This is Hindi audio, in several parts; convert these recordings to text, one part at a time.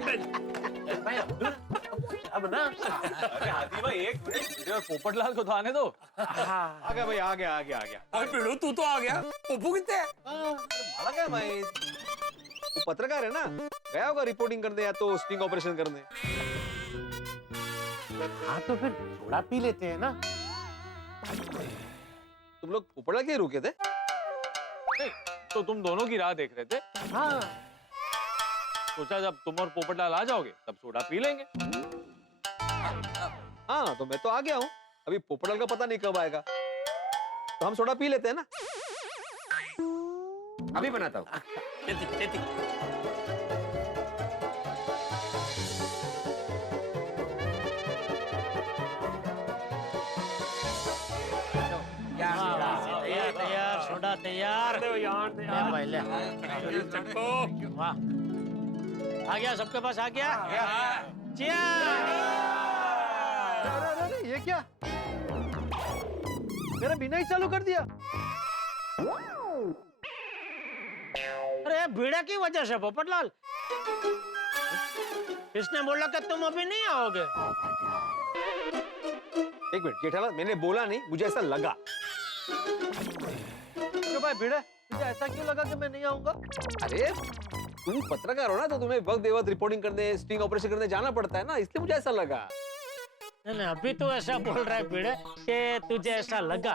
Back bench. भाई अब ना अरे हाथी भाई एक मिनट, मुझे पोपटलाल को तो आने दो। आ गया भाई, आ गया। अरे पिड़ू तू तो आ गया, पप्पू कितने है? आ गया भाई। वो पत्रकार है ना, गया होगा रिपोर्टिंग करने या तो स्टिंग ऑपरेशन करने। हाँ तो फिर थोड़ा पी लेते हैं ना। तुम लोग पोपटलाल के रुके थे? नहीं, तो तुम दोनों की राह देख रहे थे। हाँ सोचा जब तुम और पोपटलाल आ जाओगे तब सोडा पी लेंगे। हाँ तो मैं तो आ गया हूँ, अभी पोपटलाल का पता नहीं कब आएगा, तो हम सोडा पी लेते हैं ना। अभी बनाता हूँ। चेती। तैयार सोडा तैयार। ले भाई ले। वाह आ गया, सबके पास आ गया। अरे ये क्या, मेरा बिना ही चालू कर दिया। अरे बीड़ा की वजह से पोपटलाल, किसने बोला कि तुम अभी नहीं आओगे? एक मिनट जेठालाल, मैंने बोला नहीं, मुझे ऐसा लगा। क्यों भाई भिड़े, तुझे ऐसा क्यों लगा कि मैं नहीं आऊंगा? अरे तुम पत्रकार हो ना, तो तुम्हें वक्त बेवक्त रिपोर्टिंग करने, स्टिंग ऑपरेशन करने जाना पड़ता है ना, इसलिए मुझे ऐसा लगा। नहीं अभी तो ऐसा बोल रहा है बीड़े कि तुझे ऐसा लगा,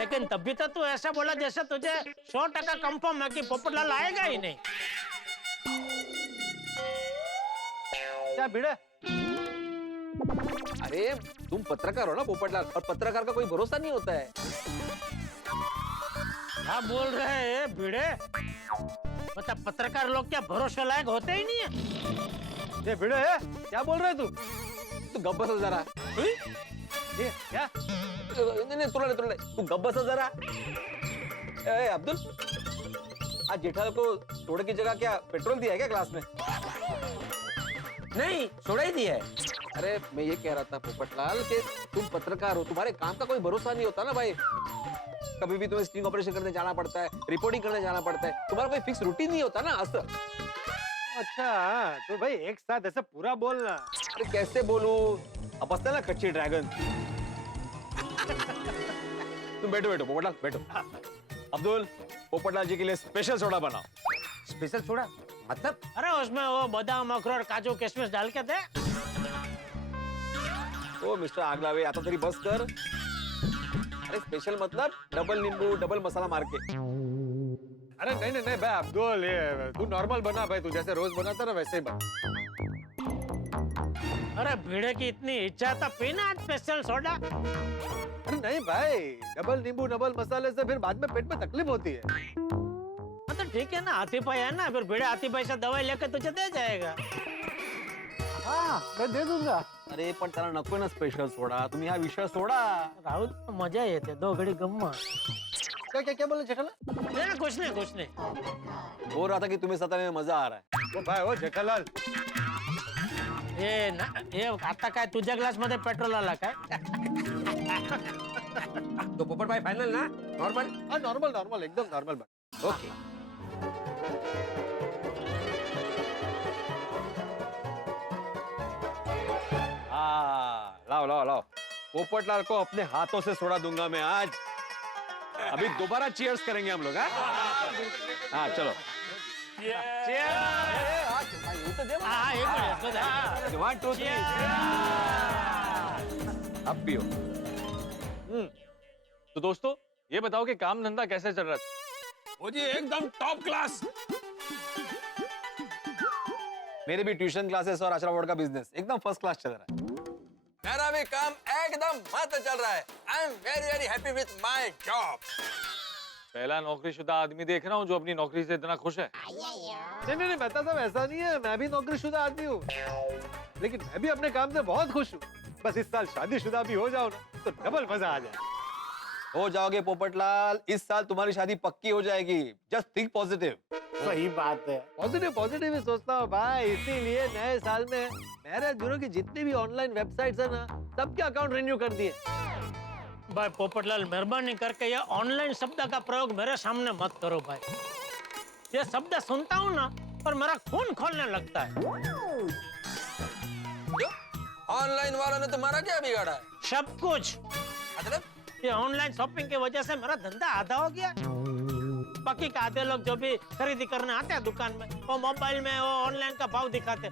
लेकिन तभी तो तू ऐसा बोला जैसे तुझे 100% कंफर्म है कि पोपटलाल आएगा ही नहीं। क्या भिड़े? अरे तुम पत्रकार हो ना पोपटलाल, और पत्रकार का कोई भरोसा नहीं होता है। क्या बोल रहे हैं बीड़े? मतलब पत्रकार लोग क्या भरोसे लायक होते ही नहीं है? ये भिड़े है, क्या बोल रहे तू? तू गप बस जरा। ये क्या? नहीं तुरंत तू गप बस जरा। ए अब्दुल, आज जेठालाल को सोडे की जगह क्या पेट्रोल दिया है क्या क्लास में? नहीं, सोडा ही दिया है। अरे मैं ये कह रहा था पोपटलाल कि तुम पत्रकार हो, तुम्हारे काम का कोई भरोसा नहीं होता ना भाई। कभी भी तुम्हें स्टिंग ऑपरेशन करने जाना पड़ता है, रिपोर्टिंग करने जाना पड़ता है, तुम्हारा कोई फिक्स रूटीन नहीं होता ना। असर अच्छा तो भाई एक साथ ऐसे पूरा बोलना। अरे कैसे बोलूं, अब बसता है ना कच्ची ड्रैगन। तुम बैठो पोपटलाल बैठो। अब्दुल, पोपटलाल जी के लिए स्पेशल सोडा बनाओ। स्पेशल सोडा मतलब? अरे उसमें वो बादाम अखरोट काजू किशमिश डाल के दे। ओ मिस्टर आगलावे, आता तरी बस कर। अरे स्पेशल मतलब डबल नींबू डबल मसाला मार के। अरे नहीं भाई अब्दुल, ये तू नॉर्मल बना भाई, तू जैसे रोज बनाता ना वैसे ही बना। अरे भीड़े की इतनी इच्छा था पीना आज स्पेशल सोडा। अरे नहीं भाई, डबल नींबू डबल मसाले से फिर बाद में पेट में तकलीफ होती है। मतलब ठीक है ना, हाथी भाई है ना, फिर भीड़े हाथी भाई से दवाई लेकर तुझे दे जाएगा। हाँ मैं दे दूंगा। अरे पण त्याला नको ना स्पेशल सोडा, तुम्ही हा विषय सोडा। राहुल मजा येते, दो घड़ी गम्मा। क्या क्या क्या बोले जेठालाल? नहीं कुछ नहीं। बोल रहा था कि तुम्हें सताने में मजा आ रहा है। ओ भाई ओ जेठालाल, ये आता काय तुझ्या ग्लास मध्ये पेट्रोल आला काय? तो पोपट भाई फाइनल ना? नॉर्मल? हाँ नॉर्मल एकदम नॉर्मल बन। ओके। लाओ पोपटलाल को अपने हाथों से सोडा दूंगा मैं आज। अभी दोबारा चीयर्स करेंगे हम लोग। हाँ चलो। हाँ एक मिनट तो दे। 1 2 3 अब पियो। तो दोस्तों ये बताओ कि काम धंधा कैसे चल रहा है? वो जी एकदम टॉप क्लास। मेरे भी ट्यूशन क्लासेस और आश्रम बोर्ड का बिजनेस एकदम फर्स्ट क्लास चल रहा है। मेरा भी काम एकदम मस्त चल रहा है। I am very happy with my job. पहला नौकरीशुदा आदमी देख रहा हूँ जो अपनी नौकरी से इतना खुश है। नहीं बता सब ऐसा नहीं है, मैं भी नौकरीशुदा आदमी हूँ, लेकिन मैं भी अपने काम से बहुत खुश हूँ। बस इस साल शादीशुदा भी हो जाओ ना तो डबल मजा आ जाए। हो जाओगे पोपटलाल, इस साल तुम्हारी शादी पक्की हो जाएगी। Just think positive. सही बात है, पॉजिटिव ही सोचता हूँ भाई। इसीलिए नए साल में मैरिज ब्यूरो की जितनी भी ऑनलाइन वेबसाइट्स है ना, सबके अकाउंट रिन्यू कर दिए। भाई पोपटलाल मेहरबानी करके ये ऑनलाइन शब्द का प्रयोग मेरे सामने मत करो भाई। ये शब्द सुनता हूँ ना और मेरा खून खोलने लगता है। क्यों? ऑनलाइन वालों ने तुम्हारा क्या बिगाड़ा है? सब कुछ। मतलब ये ऑनलाइन शॉपिंग की वजह से मेरा धंधा आधा हो गया। बाकी के आधे लोग जो भी खरीदी करने आते हैं दुकान में, वो मोबाइल में वो ऑनलाइन का भाव दिखाते,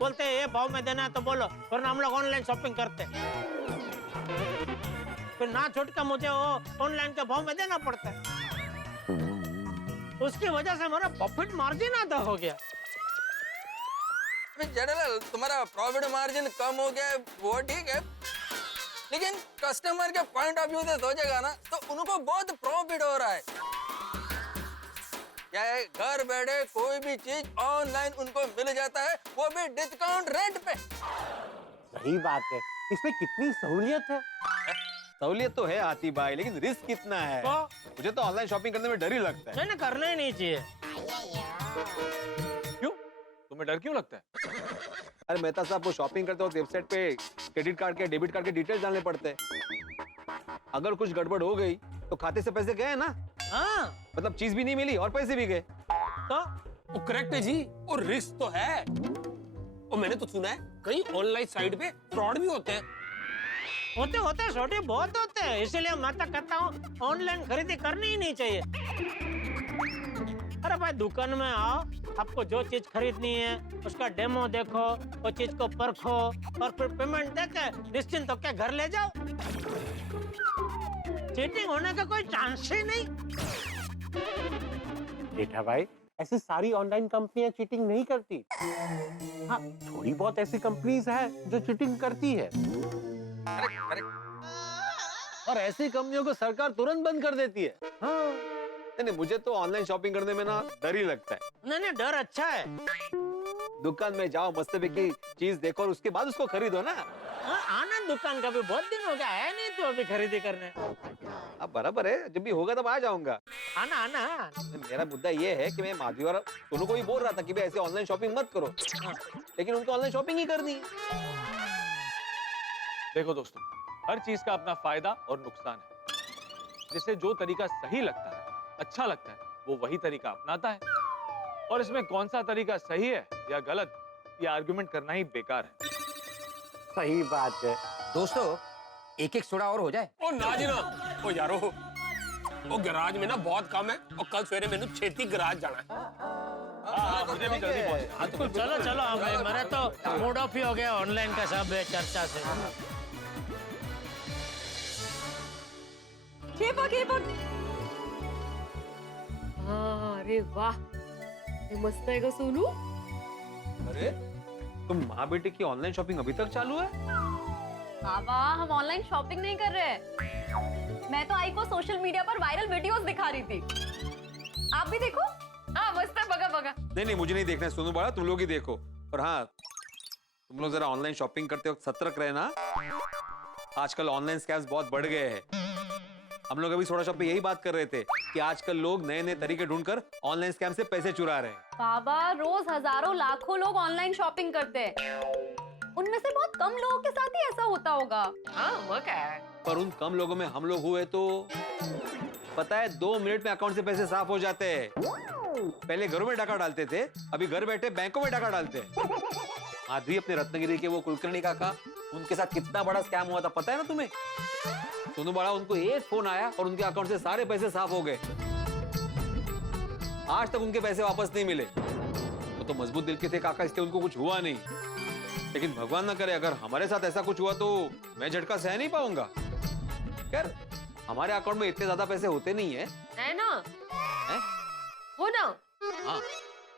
बोलते हैं ये भाव में देना है तो बोलो, वरना हम लोग ऑनलाइन शॉपिंग करते हैं। फिर ना छूटकर मुझे वो ऑनलाइन के भाव में देना पड़ता है। उसकी वजह से मेरा प्रॉफिट मार्जिन आधा हो गया। जनरल तुम्हारा प्रॉफिट मार्जिन कम हो गया है, वो ठीक है, लेकिन कस्टमर के पॉइंट ऑफ व्यू से सोचेगा ना तो उनको बहुत प्रॉफिट हो रहा है। क्या है, घर बैठे कोई भी चीज ऑनलाइन उनको मिल जाता है, वो भी डिस्काउंट रेट पे। सही बात है, इसमें कितनी सहूलियत है। सहूलियत तो है आती भाई, लेकिन रिस्क कितना है। तो मुझे तो ऑनलाइन शॉपिंग करने में डर ही लगता है। मैंने करना ही नहीं चाहिए। क्यों? तुम्हें डर क्यों लगता है? अरे मेहता साहब, वो शॉपिंग करते वक्त वेबसाइट पे क्रेडिट कार्ड के डेबिट कार्ड के डिटेल्स डालने पड़ते हैं। अगर कुछ गड़बड़ हो गई तो खाते से पैसे गए ना, हाँ मतलब चीज भी नहीं मिली और पैसे भी गए। तो वो करेक्ट है जी, और रिस्क तो है। और मैंने तो सुना है कहीं ऑनलाइन साइट पे फ्रॉड भी होते हैं। होते छोटे बहुत होते हैं, इसीलिए मैं तो कहता हूँ ऑनलाइन खरीदी करनी ही नहीं चाहिए। अरे भाई दुकान में आओ, आपको जो चीज खरीदनी है उसका डेमो देखो, वो चीज को परखो और फिर पेमेंट देके निश्चिंत होकर घर ले जाओ। चीटिंग होने का कोई चांस ही नहीं। जेठा भाई, ऐसी सारी ऑनलाइन कंपनियां चीटिंग नहीं करती। हाँ, थोड़ी बहुत ऐसी कंपनीज हैं जो चीटिंग करती है, और ऐसी कंपनियों को सरकार तुरंत बंद कर देती है। हाँ, नहीं, मुझे तो ऑनलाइन शॉपिंग करने में ना डर ही लगता है। नहीं डर अच्छा है। दुकान में जाओ, मस्त-पैकी चीज देखो और उसके बाद उसको खरीदो ना। हाँ, आना दुकान का भी बहुत दिन हो गया है नहीं तो अभी खरीदी करने। अब बराबर है, जब भी होगा तब आ जाऊंगा। आना। मेरा मुद्दा ये है कि मैं माधवी और दोनों को भी बोल रहा था कि भाई ऐसे ऑनलाइन शॉपिंग मत करो, लेकिन उनको ऑनलाइन शॉपिंग ही करनी है। देखो दोस्तों, हर चीज का अपना फायदा और नुकसान है। जिसे जो तरीका सही लगता है, अच्छा लगता है, वो वही तरीका अपनाता है। और इसमें कौन सा तरीका सही है या गलत, ये आर्गुमेंट करना ही बेकार है। सही बात है। दोस्तों एक एक सोडा और हो जाए। ओ ना जी ना, ओ यारो, ओ गैराज में ना बहुत काम है और कल सवेरे मैंने छेती गैराज जाना है। मुझे भी जल्दी पहुंचना है। चलो भाई, मेरा तो मूड ऑफ ही हो गया ऑनलाइन का सब चर्चा से। अरे वाह, ये मस्त है ग सोनू। अरे तुम माँ बेटे की ऑनलाइन शॉपिंग अभी तक चालू है? बाबा, हम ऑनलाइन शॉपिंग नहीं कर रहे। मैं तो आई को सोशल मीडिया पर वायरल वीडियोस दिखा रही थी। आप भी देखो। हाँ मस्त है, बगा बगा। नहीं, मुझे नहीं देखना है सोनू बड़ा, तुम लोग ही देखो। और हाँ, तुम लोग जरा ऑनलाइन शॉपिंग करते वक्त सतर्क रहना। आजकल ऑनलाइन स्कैम्स बहुत बढ़ गए हैं। हम लोग अभी थोड़ा शॉप पे यही बात कर रहे थे कि आजकल लोग नए नए तरीके ढूंढकर ऑनलाइन स्कैम से पैसे चुरा रहे हैं। बाबा, रोज हजारों लाखों लोग ऑनलाइन शॉपिंग करते हैं। उनमें से बहुत कम लोगों के साथ ही ऐसा होता होगा। हाँ वो क्या है। पर उन कम लोगों में हम लोग हुए तो पता है 2 मिनट में अकाउंट से पैसे साफ हो जाते हैं। पहले घरों में डाका डालते थे, अभी घर बैठे बैंकों में डाका डालते हैं। माधवी, अपने रत्नगिरी के वो कुलकर्णी काका, उनके साथ कितना बड़ा स्कैम हुआ था पता है ना तुम्हें? सोनू बड़ा, उनको एक फोन आया और उनके अकाउंट से सारे पैसे साफ हो गए। आज तक उनके पैसे वापस नहीं मिले। वो तो मजबूत दिल के थे काका, इसलिए उनको कुछ हुआ नहीं। लेकिन भगवान ना करे अगर हमारे साथ ऐसा कुछ हुआ तो मैं झटका सह नहीं पाऊंगा। खैर, हमारे अकाउंट में इतने ज्यादा पैसे होते नहीं है ना? है? हो ना? हाँ,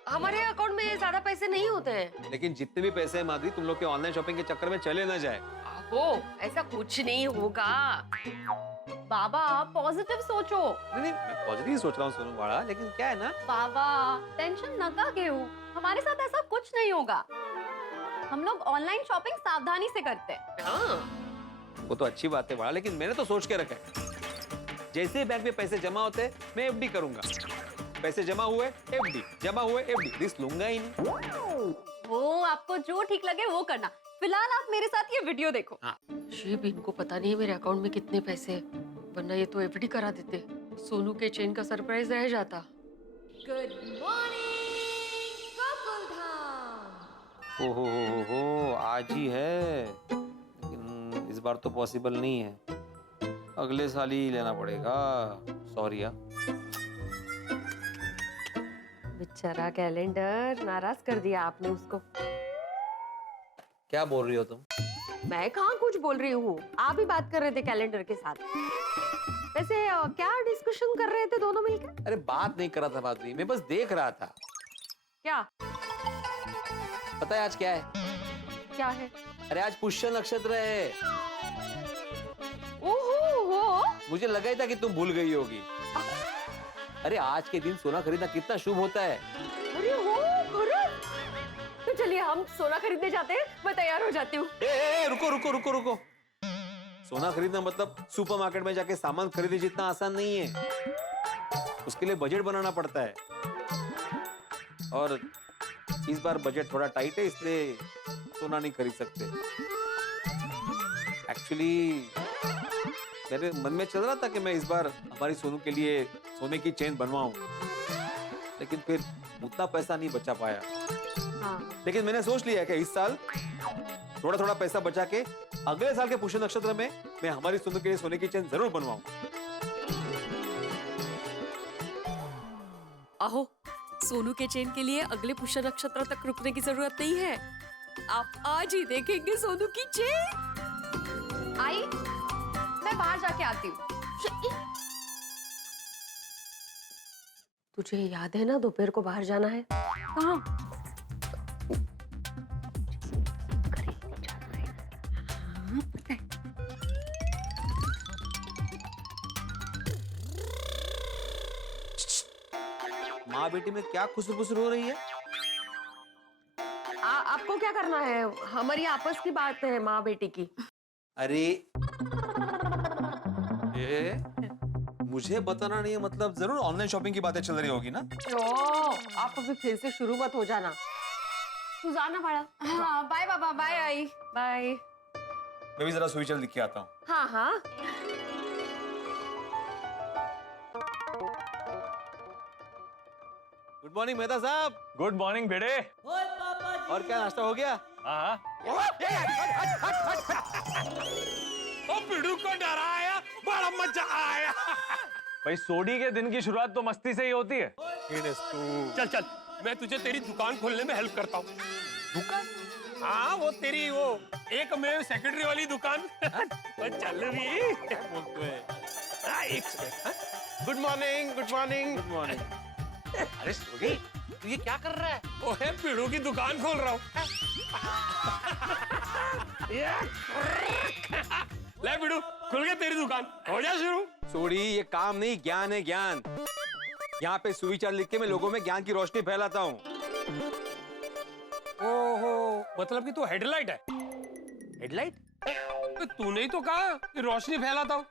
हमारे अकाउंट में ज्यादा पैसे नहीं होते हैं। लेकिन जितने भी पैसे हैं माधवी, तुम लोग के ऑनलाइन शॉपिंग के चक्कर में चले ना जाए। वो ऐसा कुछ नहीं होगा। बाबा, पॉजिटिव सोचो। नहीं, मैं पॉजिटिव सोच रहा हूँ सोनू बड़ा, लेकिन क्या है ना, बाबा, टेंशन न का घेऊ, हमारे साथ ऐसा कुछ नहीं होगा। हम लोग ऑनलाइन शॉपिंग सावधानी से करते हैं। हाँ। वो तो अच्छी बात है बड़ा, लेकिन मैंने तो सोच के रखा है जैसे बैंक में पैसे जमा होते हैं मैं एफडी करूंगा। पैसे जमा हुए एफडी, जमा हुए एफडी, रिस्क लूंगा ही नहीं। वो आपको जो ठीक लगे वो करना। फिलहाल आप मेरे साथ ये वीडियो देखो। शिव, इनको पता नहीं है मेरे अकाउंट में कितने पैसे हैं, वरना ये तो एफडी करा देते। सोनू के चेन का सरप्राइज रह जाता। Good morning. ओहो आज ही है, लेकिन इस बार तो पॉसिबल नहीं है, अगले साल ही लेना पड़ेगा। सॉरी यार। बेचारा कैलेंडर, नाराज कर दिया आपने उसको। क्या बोल रही हो तुम? मैं कहाँ कुछ बोल रही हूँ, आप ही बात कर रहे थे कैलेंडर के साथ। वैसे क्या डिस्कशन कर रहे थे दोनों मिलकर? अरे बात नहीं कर रहा था माधुरी, मैं बस देख रहा था। क्या? पता है आज क्या है? क्या है? अरे आज पुष्य नक्षत्र है। ओहो हो। मुझे लगा ही था कि तुम भूल गई होगी। अरे आज के दिन सोना खरीदना कितना शुभ होता है। अरे हो खरंच? तो चलिए हम सोना खरीदने जाते हैं, मैं तैयार हो जाती हूँ। रुको रुको रुको रुको। सोना खरीदना मतलब सुपरमार्केट में जाके सामान खरीदने जितना आसान नहीं है, उसके लिए बजट बनाना पड़ता है, और इस बार बजट थोड़ा टाइट है, इसलिए सोना नहीं खरीद सकते। एक्चुअली मेरे मन में चल रहा था कि मैं इस बार हमारी सोनू के लिए सोने की चेन बनवाऊं, लेकिन फिर उतना पैसा नहीं बचा पाया। हाँ। लेकिन मैंने सोच लिया कि इस साल थोड़ा थोड़ा पैसा बचा के अगले साल के पुष्य नक्षत्र में मैं हमारी सोनू के लिए सोने की चेन जरूर बनवाऊं। आहो, सोनू के चेन के लिए अगले पुष्य नक्षत्र तक रुकने की जरूरत नहीं है, आप आज ही देखेंगे सोनू की चेन। आई, मैं बाहर जाके आती हूँ। तुझे याद है ना दोपहर को बाहर जाना है? कहाँ? माँ बेटी में क्या खुसर फुसर हो रही है? आपको क्या करना है? हमारी आपस की बात है माँ बेटी की। अरे मुझे बताना नहीं है मतलब जरूर ऑनलाइन शॉपिंग की बातें चल रही होगी ना? आप अभी फिर से शुरू मत हो जाना। तू जाना बड़ा। हाँ, बाय बाबा, बाय आई। बाय। मैं भी जरा सुई चल लिख के आता हूँ। हाँ हाँ। गुड मॉर्निंग मेहता साहब। गुड मॉर्निंग बेटे। और क्या नाश्ता हो गया? हाँ। ओ पिड़ू को डराया, बड़ा मजा आया। भाई सोडी के दिन की शुरुआत तो मस्ती से ही होती है। चल चल, मैं तुझे तेरी दुकान खोलने में हेल्प करता हूँ। दुकान? हाँ, वो तेरी वो एक में सेक्रेटरी वाली दुकान। वो चल भी बोलते हैं। एक second. Good morning, good morning, good morning. अरे सोनी, तू ये क्या कर रहा है? वो है पिड़ू की दुकान खोल रहा हूँ। ले पिड़ू, खुल गई तेरी दुकान, हो जा शुरू। सोड़ी, ये काम नहीं ज्ञान है, ज्ञान। यहाँ पे सुविचार लिख के मैं लोगों में ज्ञान की रोशनी फैलाता हूँ। ओहो, मतलब कि तू हेडलाइट है? हेडलाइट? तो तूने ही तो कहा कि रोशनी फैलाता हूँ।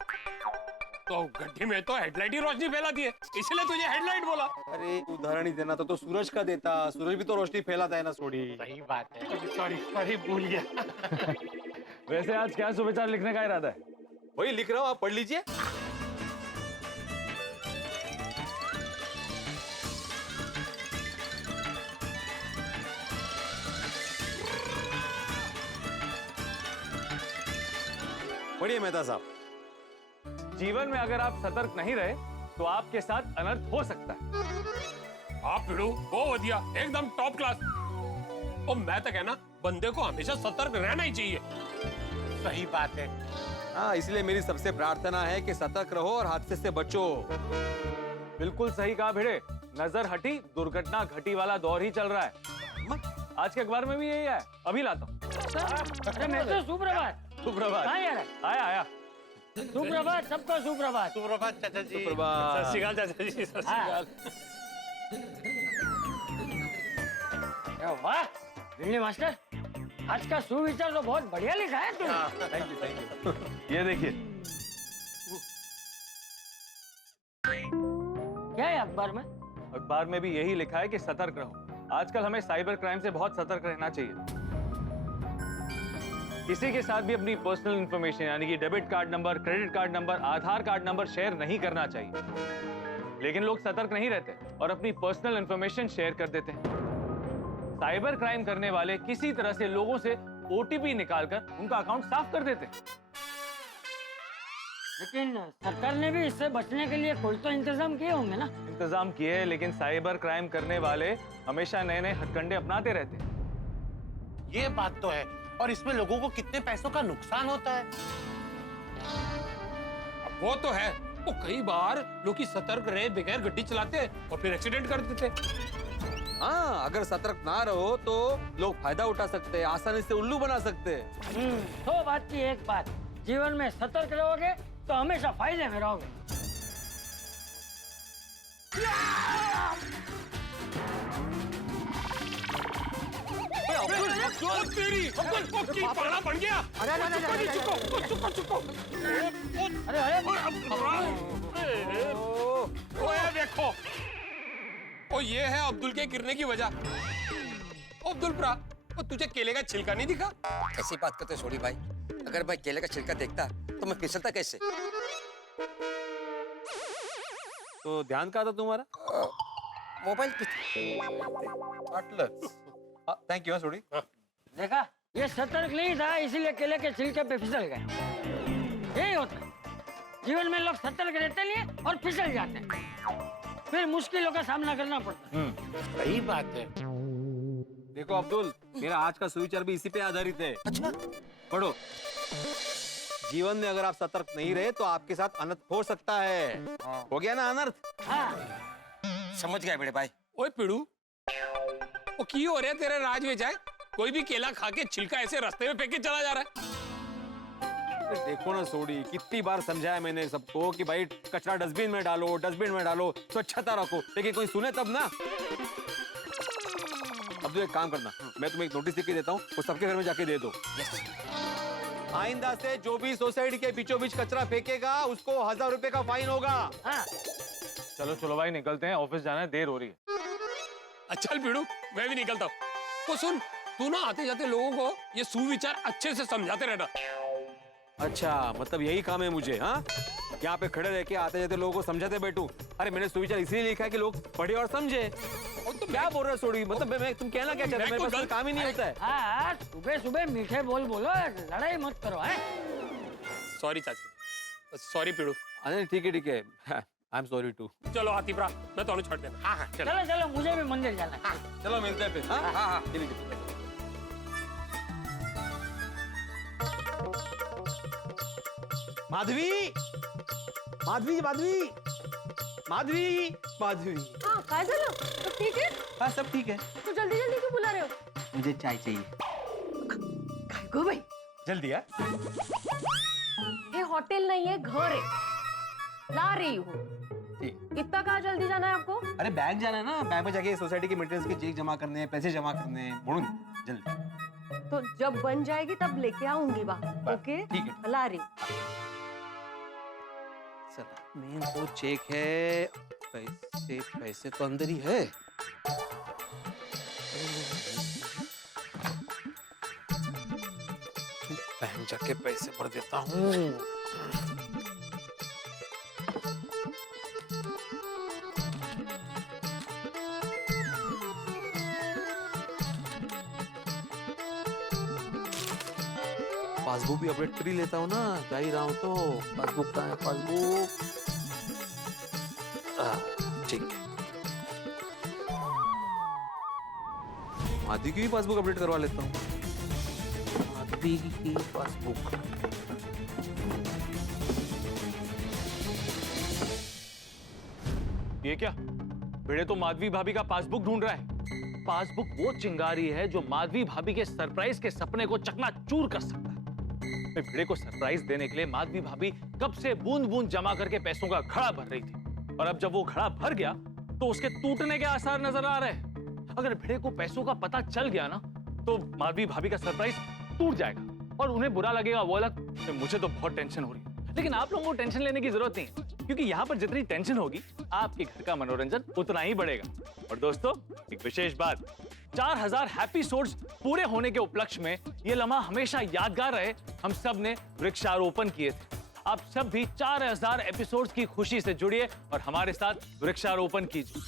तो गड्ढे में तो हेडलाइट ही रोशनी फैलाती है, इसलिए तुझे हेडलाइट बोला। अरे उदाहरण ही देना तो सूरज का देता, सूरज भी तो रोशनी फैलाता है ना सोड़ी। सही बात है। सॉरी सॉरी, भूल गया। वैसे आज क्या सुविचार लिखने का इरादा है? वही लिख रहा हूँ, आप पढ़ लीजिए। पढ़िए मेहता साहब। जीवन में अगर आप सतर्क नहीं रहे तो आपके साथ अनर्थ हो सकता है। आप भिड़ू, वो वधिया, एकदम टॉप क्लास। और मैं तो कहना, बंदे को हमेशा सतर्क रहना ही चाहिए। सही बात है। हाँ, इसलिए मेरी सबसे प्रार्थना है कि सतर्क रहो और हादसे से बचो। बिल्कुल सही कहा भिड़े, नजर हटी दुर्घटना घटी वाला दौर ही चल रहा है। आज के अखबार में भी यही है, अभी लाता हूँ। सुप्रभात। सुप्रभात। आया आया। सुप्रभात, सबको सुप्रभात। सुप्रभात चाचा जी। सुप्रभात। सत श्री अकाल चाचा जी, सत श्री अकाल। वाह दिल्ली मास्टर, आज का सुविचार तो बहुत बढ़िया लिखा है तुमने। Thank you, thank you. ये देखिए। क्या है अखबार में? अखबार में भी यही लिखा है कि सतर्क रहो। आजकल हमें साइबर क्राइम से बहुत सतर्क रहना चाहिए। किसी के साथ भी अपनी पर्सनल इंफॉर्मेशन यानी कि debit card number, credit card number, Aadhaar card number share नहीं करना चाहिए। लेकिन लोग सतर्क नहीं रहते और अपनी पर्सनल इंफॉर्मेशन शेयर कर देते हैं। साइबर क्राइम करने वाले किसी तरह से लोगों से ओटीपी निकालकर उनका अकाउंट साफ कर देते हैं। लेकिन सरकार ने भी इससे बचने के लिए कोई तो इंतजाम किए होंगे ना? इंतजाम किए, लेकिन साइबर क्राइम करने वाले हमेशा नए नए हथकंडे अपनाते रहते हैं। ये बात तो है, और इसमें लोगों को कितने पैसों का नुकसान होता है। अब वो तो है, वो कई बार लोग की सतर्क रहे बगैर गड्डी चलाते हैं और फिर एक्सीडेंट कर देते हैं। हाँ, अगर सतर्क ना रहो तो लोग फायदा उठा सकते हैं, आसानी से उल्लू बना सकते हैं। तो बात की एक बात, जीवन में सतर्क रहोगे तो हमेशा फायदे में रहोगे। तेरी की पाला बन गया। चुको। अरे देखो, ओ ये है अब्दुल के गिरने की वजह। अब्दुल प्रा, वो तुझे केले का छिलका नहीं दिखा? ऐसी बात करते छोड़ी भाई, अगर मैं केले का छिलका देखता तो मैं फिसलता कैसे? तो ध्यान कहाँ था तुम्हारा? मोबाइल पे। Thank you sorry. देखा, ये सतर्क नहीं था इसीलिए केले के छिलके पे फिसल गए। यही होता है, जीवन में लोग सतर्क रहते नहीं है और फिसल जाते हैं, फिर मुश्किलों का सामना करना पड़ता है। सही बात है। देखो अब्दुल, मेरा आज का सुविचार भी इसी पे आधारित है। अच्छा, पढ़ो। जीवन में अगर आप सतर्क नहीं रहे तो आपके साथ अनर्थ हो सकता है। हो गया ना अनर्थ? हाँ। समझ गए बड़े भाई। ओए पिड़ू, वो की हो रहा है तेरे राज में जाए? कोई भी केला खा के छिलका ऐसे रास्ते में फेंक के चला जा रहा है। देखो ना सोडी, कितनी बार समझाया मैंने सबको कि भाई कचरा डस्टबिन में डालो, स्वच्छता रखो, लेकिन कोई सुने तब ना। अब तो एक काम करना, मैं तुम्हें एक नोटिस लिख के देता हूँ, वो सबके घर में जाके दे दो। आइंदा से जो भी सोसाइटी के बीचों बीच कचरा फेंकेगा उसको 1000 रुपए का फाइन होगा। हाँ। चलो भाई, निकलते हैं, ऑफिस जाना है, देर हो रही है। चल पिड़ू, मैं भी निकलता हूँ। तो सुन, तू ना आते जाते लोगों को ये सुविचार अच्छे से समझाते रहना। अच्छा, मतलब यही काम है मुझे? हाँ, यहाँ पे खड़े रह के आते जाते लोगों को समझाते बैठू? अरे मैंने सुविचार इसलिए लिखा है कि लोग पढ़े और समझे। और तुम क्या बोल रहे हो सोडी? मतलब मैं तुम कहना क्या चाहते हो? मेरे पास कोई काम ही नहीं होता है। हाँ, सुबह मीठे बोलो, लड़ाई मत करो। है सॉरी चाची, सॉरी पिड़ू। अरे ठीक है, आई एम सॉरी टू। चलो हाथीप्रा, मैं तो छोड़ देना। हाँ, चलो, मुझे भी मंदिर जाना है। चलो मिलते हैं फिर। हाँ, चलिए। माधवी। हाँ, काय झालं? सब ठीक है? हाँ, सब ठीक है। तो जल्दी जल्दी क्यों बुला रहे हो? मुझे चाय चाहिए। काय गो बाई, जल्दी है। ये होटल नहीं है, घर है, ला रही हूँ। इतना कहाँ जल्दी जाना है आपको? अरे बैंक जाना है ना, बैंक में जाके सोसाइटी के मेंटेनेंस के चेक जमा करने हैं, पैसे जमा करने हैं, बोलूं जल्दी। तो जब बन जाएगी तब लेके आऊंगी बाहर। ओके, ठीक है। ला रही। मेन तो चेक है, पैसे तो अंदर ही है। बैंक जाके पैसे भर देता हूँ। पासबुक भी अपडेट कर ही लेता हूँ ना, जा ही रहा हूँ तो। पासबुक कहाँ है? पासबुक ठीक है। माधवी की भी पासबुक अपडेट करवा लेता हूँ। माधवी की पासबुक। ये क्या? भिड़े तो माधवी भाभी का पासबुक ढूंढ रहा है। पासबुक वो चिंगारी है जो माधवी भाभी के सरप्राइज के सपने को चकनाचूर कर सकता है। भिड़े को सरप्राइज देने के लिए माधवी भाभी कब से बूंद बूंद जमा करके पैसों का घड़ा भर रही थी, और अब जब वो घड़ा भर गया तो उसके टूटने के आसार नजर आ रहे हैं। अगर भिड़े को पैसों का पता चल गया ना तो माधवी भाभी का सरप्राइज टूट जाएगा और उन्हें बुरा लगेगा, वो अलग। मुझे तो बहुत टेंशन हो रही है, लेकिन आप लोगों को टेंशन लेने की जरूरत नहीं है, क्योंकि यहाँ पर जितनी टेंशन होगी आपके घर का मनोरंजन उतना ही बढ़ेगा। और दोस्तों, एक विशेष बात, 4000 एपिसोड्स पूरे होने के उपलक्ष्य में ये लम्हा हमेशा यादगार रहे, हम सब ने वृक्षारोपण किए थे। आप सब भी 4000 एपिसोड्स की खुशी से जुड़िए और हमारे साथ वृक्षारोपण कीजिए।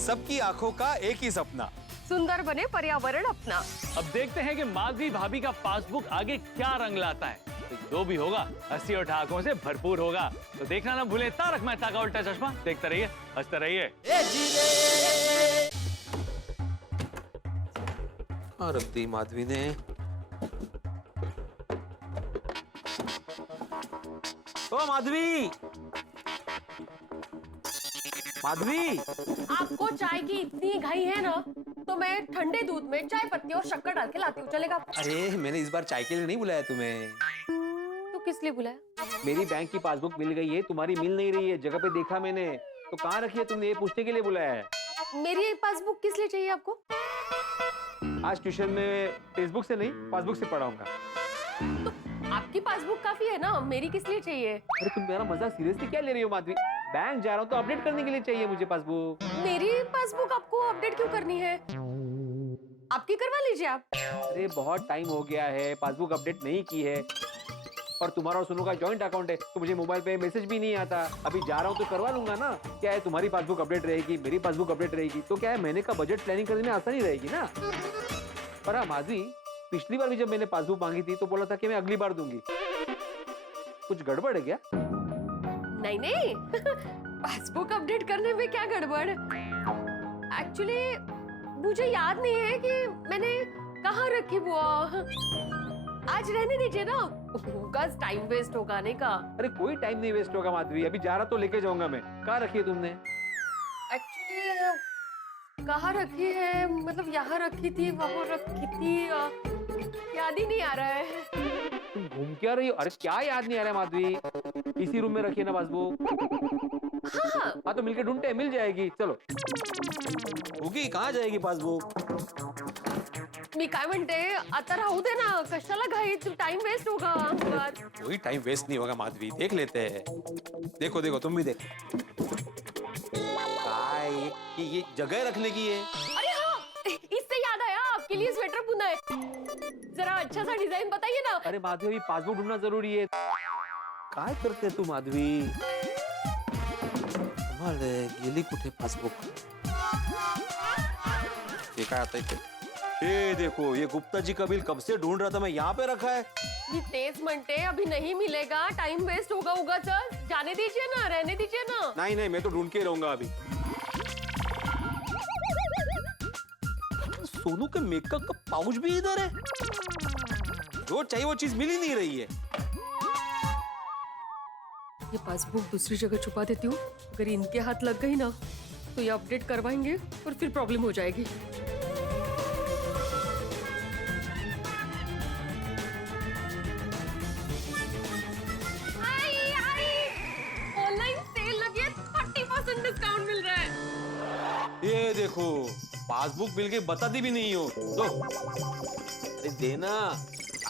सबकी आंखों का एक ही सपना। सुंदर बने पर्यावरण अपना। अब देखते हैं कि माधवी भाभी का पासबुक आगे क्या रंग लाता है। तो जो भी होगा हंसी और ठहाकों से भरपूर होगा। तो देखना ना भूले तारक मेहता का उल्टा चश्मा। देखते रहिए, हंसते रहिए। रख दी माधवी ने। ओ माधवी, माधवी, आपको चाय की इतनी घाई है ना, तो मैं ठंडे दूध में चाय पत्ती और शक्कर डाल के लाती हूँ, चलेगा? अरे मैंने इस बार चाय के लिए नहीं बुलाया तुम्हें। तो किस लिए बुलाया? मेरी बैंक की पासबुक मिल गई है, तुम्हारी मिल नहीं रही है। जगह पे देखा मैंने, तो कहाँ रखी है तुमने, ये पूछने के लिए बुलाया है। मेरी पासबुक किस लिए चाहिए आपको? आज ट्यूशन में फेसबुक से नहीं, पासबुक से पढ़ाऊंगा। तो आपकी पासबुक काफी है ना, मेरी किस लिए चाहिए? अरे तुम मेरा मजाक सीरियसली क्या ले रही हो माधवी? बैंक जा रहा हूँ तो अपडेट करने के लिए चाहिए मुझे पासबुक। मेरी पासबुक आपको अपडेट क्यों करनी है? आपकी करवा लीजिए आप। अरे बहुत टाइम हो गया है, पासबुक अपडेट नहीं की है। और तुम्हारा और सोनू का जॉइंट अकाउंट है, तो मुझे मोबाइल पे मैसेज भी नहीं आता। अभी जा रहा हूँ तो करवा लूंगा ना। क्या है, तुम्हारी पासबुक अपडेट रहेगी, मेरी पासबुक अपडेट रहेगी, तो क्या है, महीने का बजट प्लानिंग करने में आसानी रहेगी ना। पर हाँ माधवी, पिछली बार भी जब मैंने पासबुक मांगी थी तो बोला था कि मैं अगली बार दूंगी। कुछ गड़बड़ है क्या? नहीं नहीं पासबुक अपडेट करने में क्या गड़बड़? एक्चुअली मुझे याद नहीं है कि मैंने कहाँ रखी वो। आज रहने दीजिए ना, बस टाइम वेस्ट होगा आने का। अरे कोई टाइम नहीं वेस्ट होगा माधवी, अभी जा रहा तो लेके जाऊंगा मैं। कहाँ रखी है तुमने? एक्चुअली कहाँ रखी है, मतलब यहाँ रखी थी, वहाँ रखी थी, याद ही नहीं आ रहा है। तुम घूम क्या रही हो? अरे क्या याद नहीं आ रहा है माधवी? इसी रूम में रखी है ना पासबुक? हाँ तो मिलके ढूंढते हैं, मिल जाएगी। चलो। होगी, कहाँ जाएगी पासबुक? मी काय म्हणते, आता राहू दे ना, कशाला घाई, टाइम वेस्ट होगा। कोई टाइम वेस्ट नहीं होगा माधवी, देख लेते हैं। देखो देखो, तुम भी देखो। ये जगह रखने की है। अरे हाँ, इससे याद आया, आपके लिए स्वेटर बुना है। जरा अच्छा सा डिजाइन बताइए ना। अरे माधवी, पासबुक ढूंढना जरूरी है। काय करते तू माधवी? गेली कुठे पासबुक? ये काय आता है? ये देखो, ये गुप्ता जी का बिल कब से ढूंढ रहा था मैं, यहाँ पे रखा है। ये तेज म्हणते अभी नहीं मिलेगा, टाइम वेस्ट होगा उगाच। जाने दीजिए ना, रहने दीजिए ना। नहीं नहीं, मैं तो ढूंढ के रहूंगा अभी। सोनू के मेकअप का पाउच भी इधर है। जो चाहिए वो चीज मिल ही नहीं रही है। ये पासबुक दूसरी जगह छुपा देती हूँ, अगर इनके हाथ लग गई ना तो ये अपडेट करवाएंगे और फिर प्रॉब्लम हो जाएगी। ऑनलाइन सेल लगी है, 30% डिस्काउंट मिल रहा है। ये देखो, पासबुक मिल के बताती भी नहीं हो। दो, अरे देना।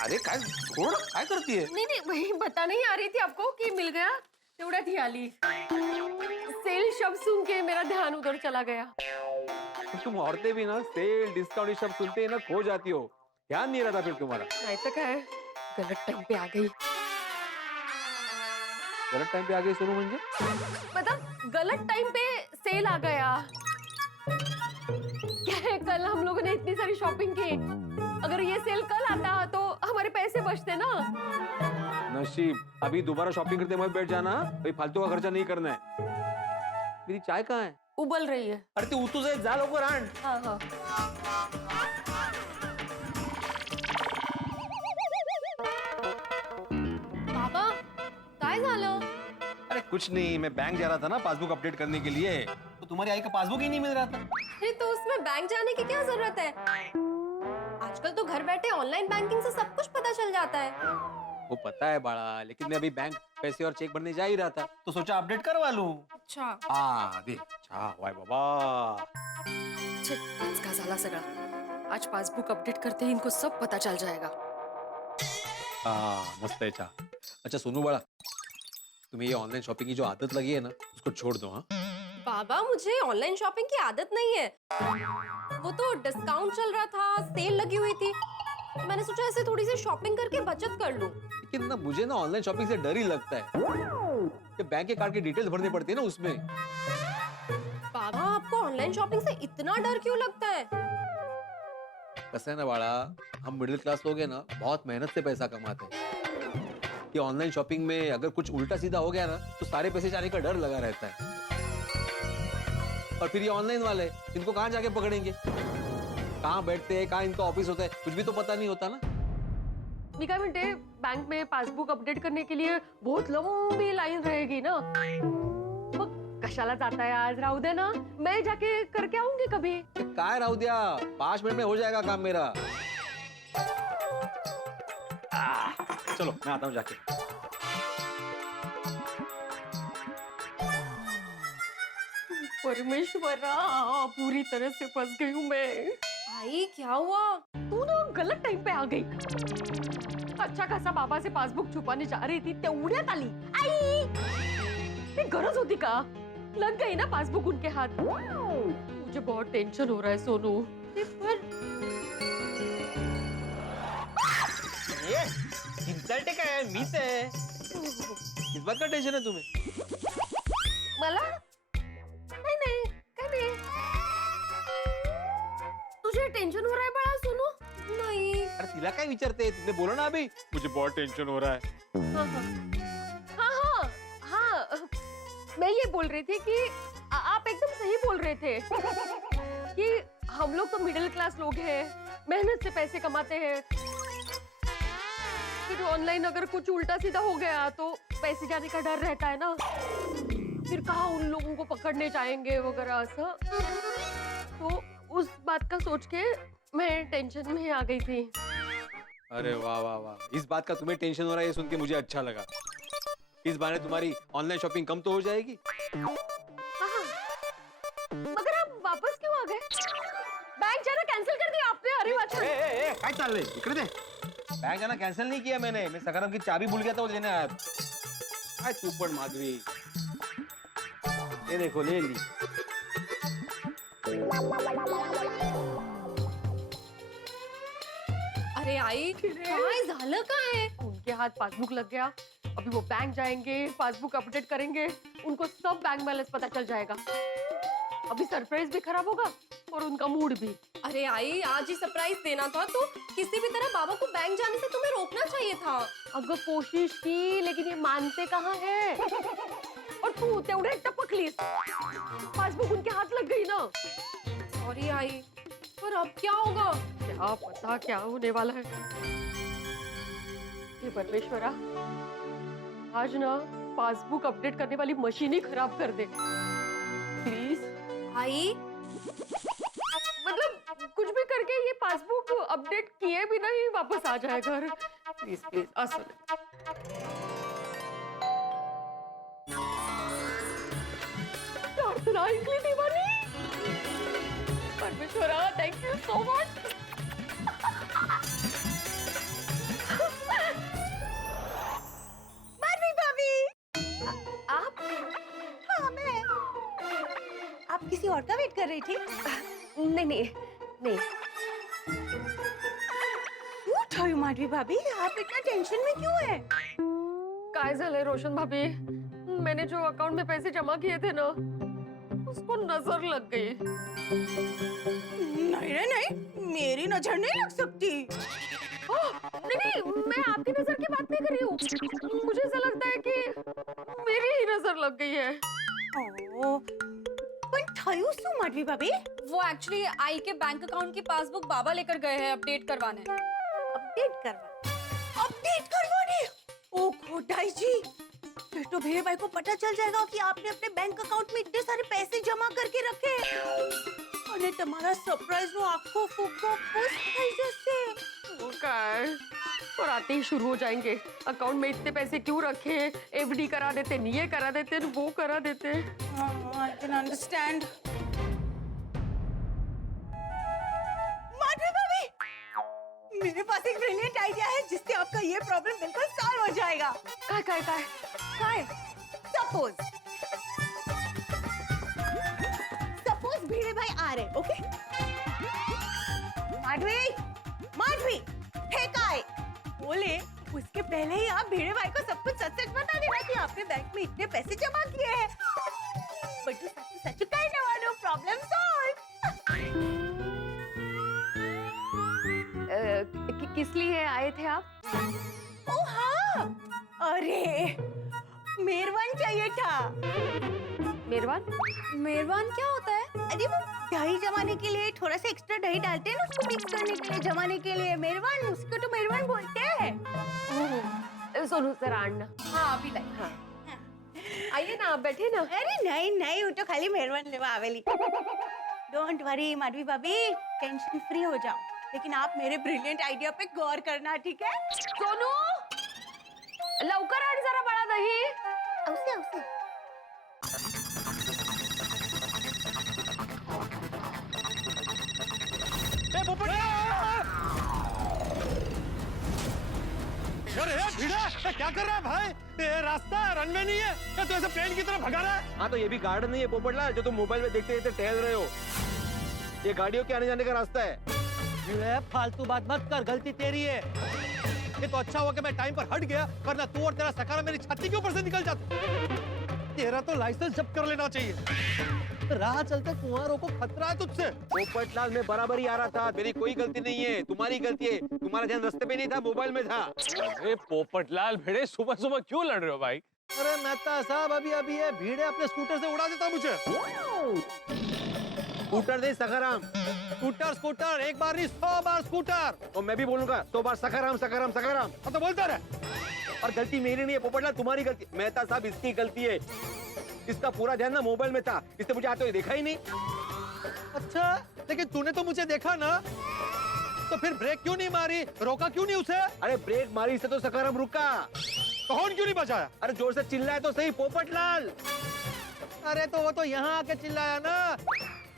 अरे काय छोड़, काय करती है? नहीं नहीं, वही बता नहीं आ रही थी आपको कि मिल गया, तेवढ्यात ही आली। सेल शब्द सुन के मेरा ध्यान उधर चला गया। तुम औरतें भी ना सेल डिस्काउंट ये सब सुनते ही ना खो जाती हो। ध्यान नहीं रहता फिर तुम्हारा। नहीं तो क्या है, गलत टाइम पे आ गई। गलत टाइम पे आ गई सोनू म्हणजे? मतलब गलत टाइम पे सेल आ गया। क्या है, कल हम लोगों ने इतनी सारी शॉपिंग की, अगर ये सेल कल आता तो हमारे पैसे बचते ना। नसीब, अभी दोबारा शॉपिंग करते मत बैठ जाना, भाई फालतू का खर्चा नहीं करना है। मेरी चाय कहाँ है? उबल रही है। अरे तू उतू से जा लवकर आण। हाँ हाँ। बाबा, काय झालं? अरे कुछ नहीं, मैं बैंक जा रहा था ना पासबुक अपडेट करने के लिए, तो तुम्हारी आई का पासबुक ही नहीं मिल रहा था। अरे तो उसमें बैंक जाने की क्या जरूरत है? आजकल तो घर बैठे ऑनलाइन बैंकिंग से सब कुछ पता चल जाता है। वो पता है बाळा, लेकिन मैं अभी बैंक पैसे और चेक भरने जा ही रहा था, तो सोचा अपडेट करवा लूं। अच्छा। दे अच्छा वाय बाबा। आज का झाला सगळा। आज पासबुक अपडेट करते ही इनको सब पता चल जाएगा। मस्त है चहा। अच्छा सोनू बाळा, तुम्हें ये ऑनलाइन शॉपिंग की जो आदत लगी है ना, उसको छोड़ दो। हाँ बाबा, मुझे ऑनलाइन शॉपिंग की आदत नहीं है। वो तो डिस्काउंट चल रहा था, सेल लगी हुई थी, मैंने सोचा ऐसे थोड़ी सी शॉपिंग करके बचत कर लूं। लेकिन ना मुझे ना ऑनलाइन शॉपिंग से डर ही लगता है। बैंक के कार्ड की डिटेल्स भरनी पड़ती है ना उसमें। बाबा, आपको ऑनलाइन ऑनलाइन शॉपिंग से इतना डर क्यों लगता है? कैसे है ना बाड़ा, हम मिडिल क्लास लोग हैं ना, बहुत मेहनत से पैसा कमाते हैं। ये ऑनलाइन शॉपिंग में अगर कुछ उल्टा सीधा हो गया ना तो सारे पैसे जाने का डर लगा रहता है। और फिर ये ऑनलाइन वाले इनको कहाँ जाके पकड़ेंगे, कहाँ बैठते हैं, कहाँ इनका ऑफिस होता है, कुछ भी तो पता नहीं होता ना। मी काय म्हणते, बैंक में पासबुक अपडेट करने के लिए बहुत लंबी लाइन रहेगी ना, मग कशाला जाता है, आज राहू दे ना, मैं जाके करके आऊंगी कभी। काय राहू दिया, 5 मिनट में हो जाएगा काम मेरा। चलो मैं आता हूँ जाके। परमेश्वरा, पूरी तरह से फंस गई हूँ मैं। आई क्या हुआ? तू ना गलत टाइम पे आ गई। अच्छा खासा बाबा से पासबुक छुपाने जा रही थी, तेवढ्यात आली आई। ते गरज होती का? लग गई ना पासबुक उनके हाथ। मुझे बहुत टेंशन हो रहा है सोनू। इंसल्ट काय, मीच आहे। किस बात का टेंशन है तुम्हें? मला नहीं नहीं काय नाही। तुझे टेंशन हो रहा है बड़ा सोनू? नहीं। अरे तिला काय विचारते, तुमने बोला ना अभी मुझे बहुत टेंशन हो रहा है। हाँ, मैं ये बोल रही थी कि आप एकदम सही बोल रहे थे कि हम लोग तो मिडिल क्लास लोग हैं, मेहनत से पैसे कमाते हैं। फिर ऑनलाइन अगर कुछ उल्टा सीधा हो गया तो पैसे जाने का डर रहता है ना, फिर कहाँ उन लोगों को पकड़ने जाएंगे वगैरह ऐसा। तो उस बात का सोच के मैं टेंशन में आ गई थी। अरे वाह वाह वाह, इस बात का तुम्हें टेंशन हो रहा है ये सुन के मुझे अच्छा लगा। इस बार तुम्हारी ऑनलाइन शॉपिंग कम तो हो जाएगी। हाँ, मगर आप वापस क्यों आ गए? बैंक जाना कैंसिल कर दिया आपने? अरे वाचन, काय चाललंय इकडे दे। बैंक जाना कैंसिल नहीं किया मैंने, मैं सखाराम की चाबी भूल गया था, वो लेने आया था। काय तू पण माधवी, ये देखो ले ली। अरे आई काय झालं काय? उनके हाथ पासबुक लग गया। अभी वो बैंक जाएंगे, पासबुक अपडेट करेंगे, उनको सब बैंक बैलेंस पता चल जाएगा। अभी सरप्राइज भी खराब होगा और उनका मूड भी। अरे आई, आज ही सरप्राइज देना था तो किसी भी तरह बाबा को बैंक जाने से तुम्हें रोकना चाहिए था। अगर कोशिश की, लेकिन ये मानते कहाँ है। और तू तेवढे टपकलीस, पासबुक उनके हाथ लग गई ना। सॉरी आई, पर अब क्या होगा? क्या पता क्या होने वाला है। हे परमेश्वरा, आज ना पासबुक अपडेट करने वाली मशीन ही खराब कर दे प्लीज। आई मतलब कुछ भी करके ये पासबुक अपडेट किए बिना ही वापस आ जाए घर, प्लीज प्लीज। असं प्रार्थना ऐकली देवानी। परमेश्वरा, thank you so much. Madhavi भाभी, आप? हाँ मैं। आप किसी और का वेट कर रही थी? नहीं नहीं नहीं। क्यों ठाई माधवी भाभी, आप इतना टेंशन में क्यों है? काय झालंय रोशन भाभी, मैंने जो अकाउंट में पैसे जमा किए थे ना, उसको नजर लग गई। नहीं नहीं नहीं, मेरी नजर नहीं लग सकती। नहीं नहीं, मैं आपकी नजर की बात नहीं कर रही हूँ। मुझे ऐसा लगता है कि मेरी ही नजर लग गई है। पर ठायू सु माधवी भाभी? वो एक्चुअली आई के बैंक अकाउंट की पासबुक बाबा लेकर गए हैं अपडेट करवाने। अपडेट करवाने? ओ खोटाई जी, फिर तो भेड़ भाई को पता चल जाएगा कि आपने अपने बैंक अकाउंट में इतने सारे पैसे जमा करके रखे। अरे तुम्हारा सरप्राइज वो आंखों फूको खुश થઈ જશે। काय, और आते ही शुरू हो जाएंगे, अकाउंट में इतने पैसे क्यों रखे, एफडी करा देते, ये करा देते, वो करा देते। I can understand. माधवी भाभी, मेरे पास एक ब्रिलियंट आइडिया है जिससे आपका ये प्रॉब्लम बिल्कुल सॉल्व हो जाएगा। काय काय काय काय? सपोज भिड़े भाई आ रहे, ओके? माधवी, माधवी, हे काय? बोले उसके पहले ही आप भिड़े भाई को सब कुछ सच सच बता देना कि आपने बैंक में इतने पैसे जमा किए हैं। बट सच सच कहने वालों, प्रॉब्लम सॉल्व। किस लिए आए थे आप? ओ हाँ, अरे मेहरबान चाहिए था। मेहरबान? मेहरबान क्या होता है? अरे वो दही जमाने के लिए थोड़ा सा एक्स्ट्रा दही डालते हैं ना, उसको मिक्स करने के लिए, जमाने के लिए। मेहरबान, उसको तो मेहरबान बोलते हैं। सोनू जरा आणना। हाँ अभी लाइए। हाँ आइए ना, आप बैठे ना। अरे नहीं नहीं, वो तो खाली मेहरबान लेवा आवेली। डोंट वरी माधवी भाभी, टेंशन फ्री हो जाओ। लेकिन आप मेरे ब्रिलियंट आइडिया पे गौर करना, ठीक है? सोनू लवकर आण जरा बाळा दही। उसे उसे अरे भिड़ा, क्या कर रहा है भाई? ये रास्ता है, रनवे नहीं है। क्या तू ऐसे प्लेन की तरह भगा रहा है? हाँ तो ये भी गार्डन नहीं है पोपटलाल जो तुम मोबाइल में देखते देखते टहल रहे हो। ये गाड़ियों के आने जाने का रास्ता है। फालतू बात मत कर, गलती तेरी है। ये तो अच्छा हुआ कि मैं टाइम पर हट गया, वरना तू और तेरा सकारा मेरी छाती के ऊपर से निकल जाता। तेरा तो लाइसेंस जब्त कर लेना चाहिए। राह चलते कुंवारों को खतरा है तुझसे। पोपटलाल मैं बराबर ही आ रहा था, मेरी कोई गलती नहीं है, तुम्हारी गलती है। तुम्हारा ध्यान रास्ते पे नहीं था, मोबाइल में था। अरे पोपटलाल भिड़े, सुबह सुबह क्यों लड़ रहे हो भाई? अरे मेहता साहब, अभी अभी ये भीड़े अपने स्कूटर से उड़ा देता मुझे। स्कूटर दे सखाराम। स्कूटर स्कूटर, एक बार नहीं 100 बार स्कूटर। और मैं भी बोलूंगा 100 बार सखाराम सखाराम सखाराम। हाँ तो बोलता रहे। और गलती मेरी नहीं है पोपटलाल, तुम्हारी गलती। मेहता साहब इसकी गलती है, इसका पूरा ध्यान ना मोबाइल में था, इसने मुझे आते हुए देखा ही नहीं। अच्छा, लेकिन तूने तो मुझे देखा ना, तो फिर ब्रेक क्यों नहीं मारी, रोका क्यों नहीं उसे? अरे ब्रेक मारी से तो सखाराम रुका, तो हॉर्न क्यों नहीं बजाया? अरे जोर से चिल्लाया तो सही पोपटलाल। अरे तो वो तो यहाँ आके चिल्लाया ना,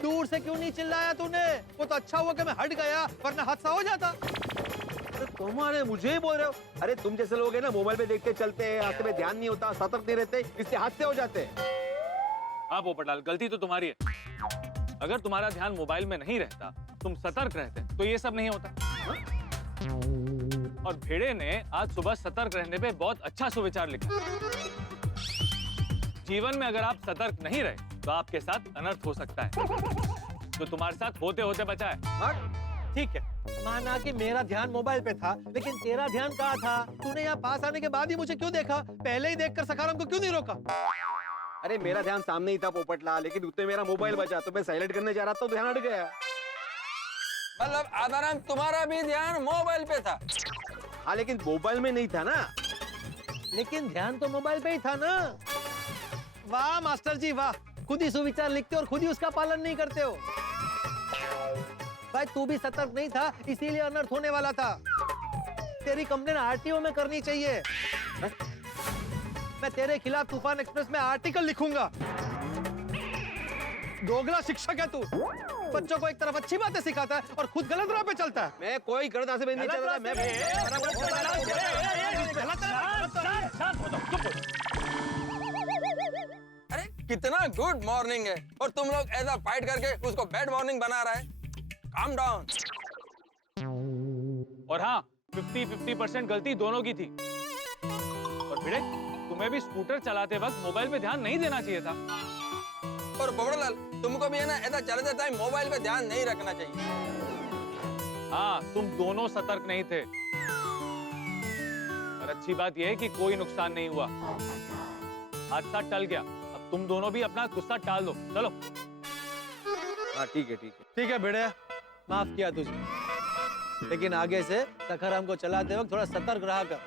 दूर से क्यों नहीं चिल्लाया तूने? वो तो अच्छा हुआ कि मैं हट गया, वरना हादसा हो जाता। तुम्हारे मुझे ही बोल रहे हो? अरे तुम जैसे लोग हैं ना, मोबाइल पे देखते चलते हैं, रास्ते में ध्यान नहीं होता, सतर्क नहीं रहते, इससे हादसे हो जाते हैं। हाँ पोपटलाल, गलती तो तुम्हारी है। अगर तुम्हारा ध्यान मोबाइल में नहीं रहता, तुम सतर्क रहते, तो ये सब नहीं होता। हाँ? और भेड़े ने आज सुबह सतर्क रहने पे बहुत अच्छा सुविचार लिखा। जीवन में अगर आप सतर्क नहीं रहे तो आपके साथ अनर्थ हो सकता है, तो तुम्हारे साथ होते होते बचा है। ठीक है, माना कि मेरा ध्यान मोबाइल पे था, लेकिन तेरा ध्यान कहाँ था? तूने यहाँ पास आने के बाद ही मुझे क्यों देखा? पहले ही देखकर सखाराम को क्यों नहीं रोका? अरे मेरा ध्यान सामने ही था पोपटलाल, लेकिन उतने मेरा मोबाइल बचा, तो मैं साइलेंट करने जा रहा था तो ध्यान हट गया। मतलब आदाराम तुम्हारा भी ध्यान मोबाइल पे था? हाँ लेकिन मोबाइल में नहीं था ना। लेकिन ध्यान तो मोबाइल पे ही था ना। वाह मास्टर जी वाह, खुद ही सुविचार लिखते हो और खुद ही उसका पालन नहीं करते हो। भाई तू भी सतर्क नहीं था, इसीलिए अनर्थ होने वाला था। तेरी कंप्लेन आरटीओ में करनी चाहिए। मैं तेरे खिलाफ तूफान एक्सप्रेस में आर्टिकल लिखूंगा। दोगला शिक्षक है तू, बच्चों को एक तरफ अच्छी बातें सिखाता है और खुद गलत राह पे चलता है। मैं कोई गलत राह से नहीं चल रहा, मैं अरे कितना गुड मॉर्निंग है, और तुम लोग ऐसा फाइट करके उसको बैड मॉर्निंग बना रहा है। Calm down. और हाँ, 50-50% गलती दोनों की थी। और भिड़े, तुम्हें भी स्कूटर चलाते वक्त मोबाइल पे ध्यान नहीं देना चाहिए था। और पोपटलाल, तुमको भी है ना ऐसा चलते टाइम मोबाइल पे ध्यान नहीं रखना चाहिए। हाँ, तुम दोनों सतर्क नहीं थे। और अच्छी बात यह है कि कोई नुकसान नहीं हुआ, हादसा टल गया। अब तुम दोनों भी अपना गुस्सा टाल दो, चलो। हाँ ठीक है ठीक है ठीक है बेड़े, माफ किया तुझे, लेकिन आगे से सखाराम को चलाते वक्त थोड़ा सतर्क रहा कर।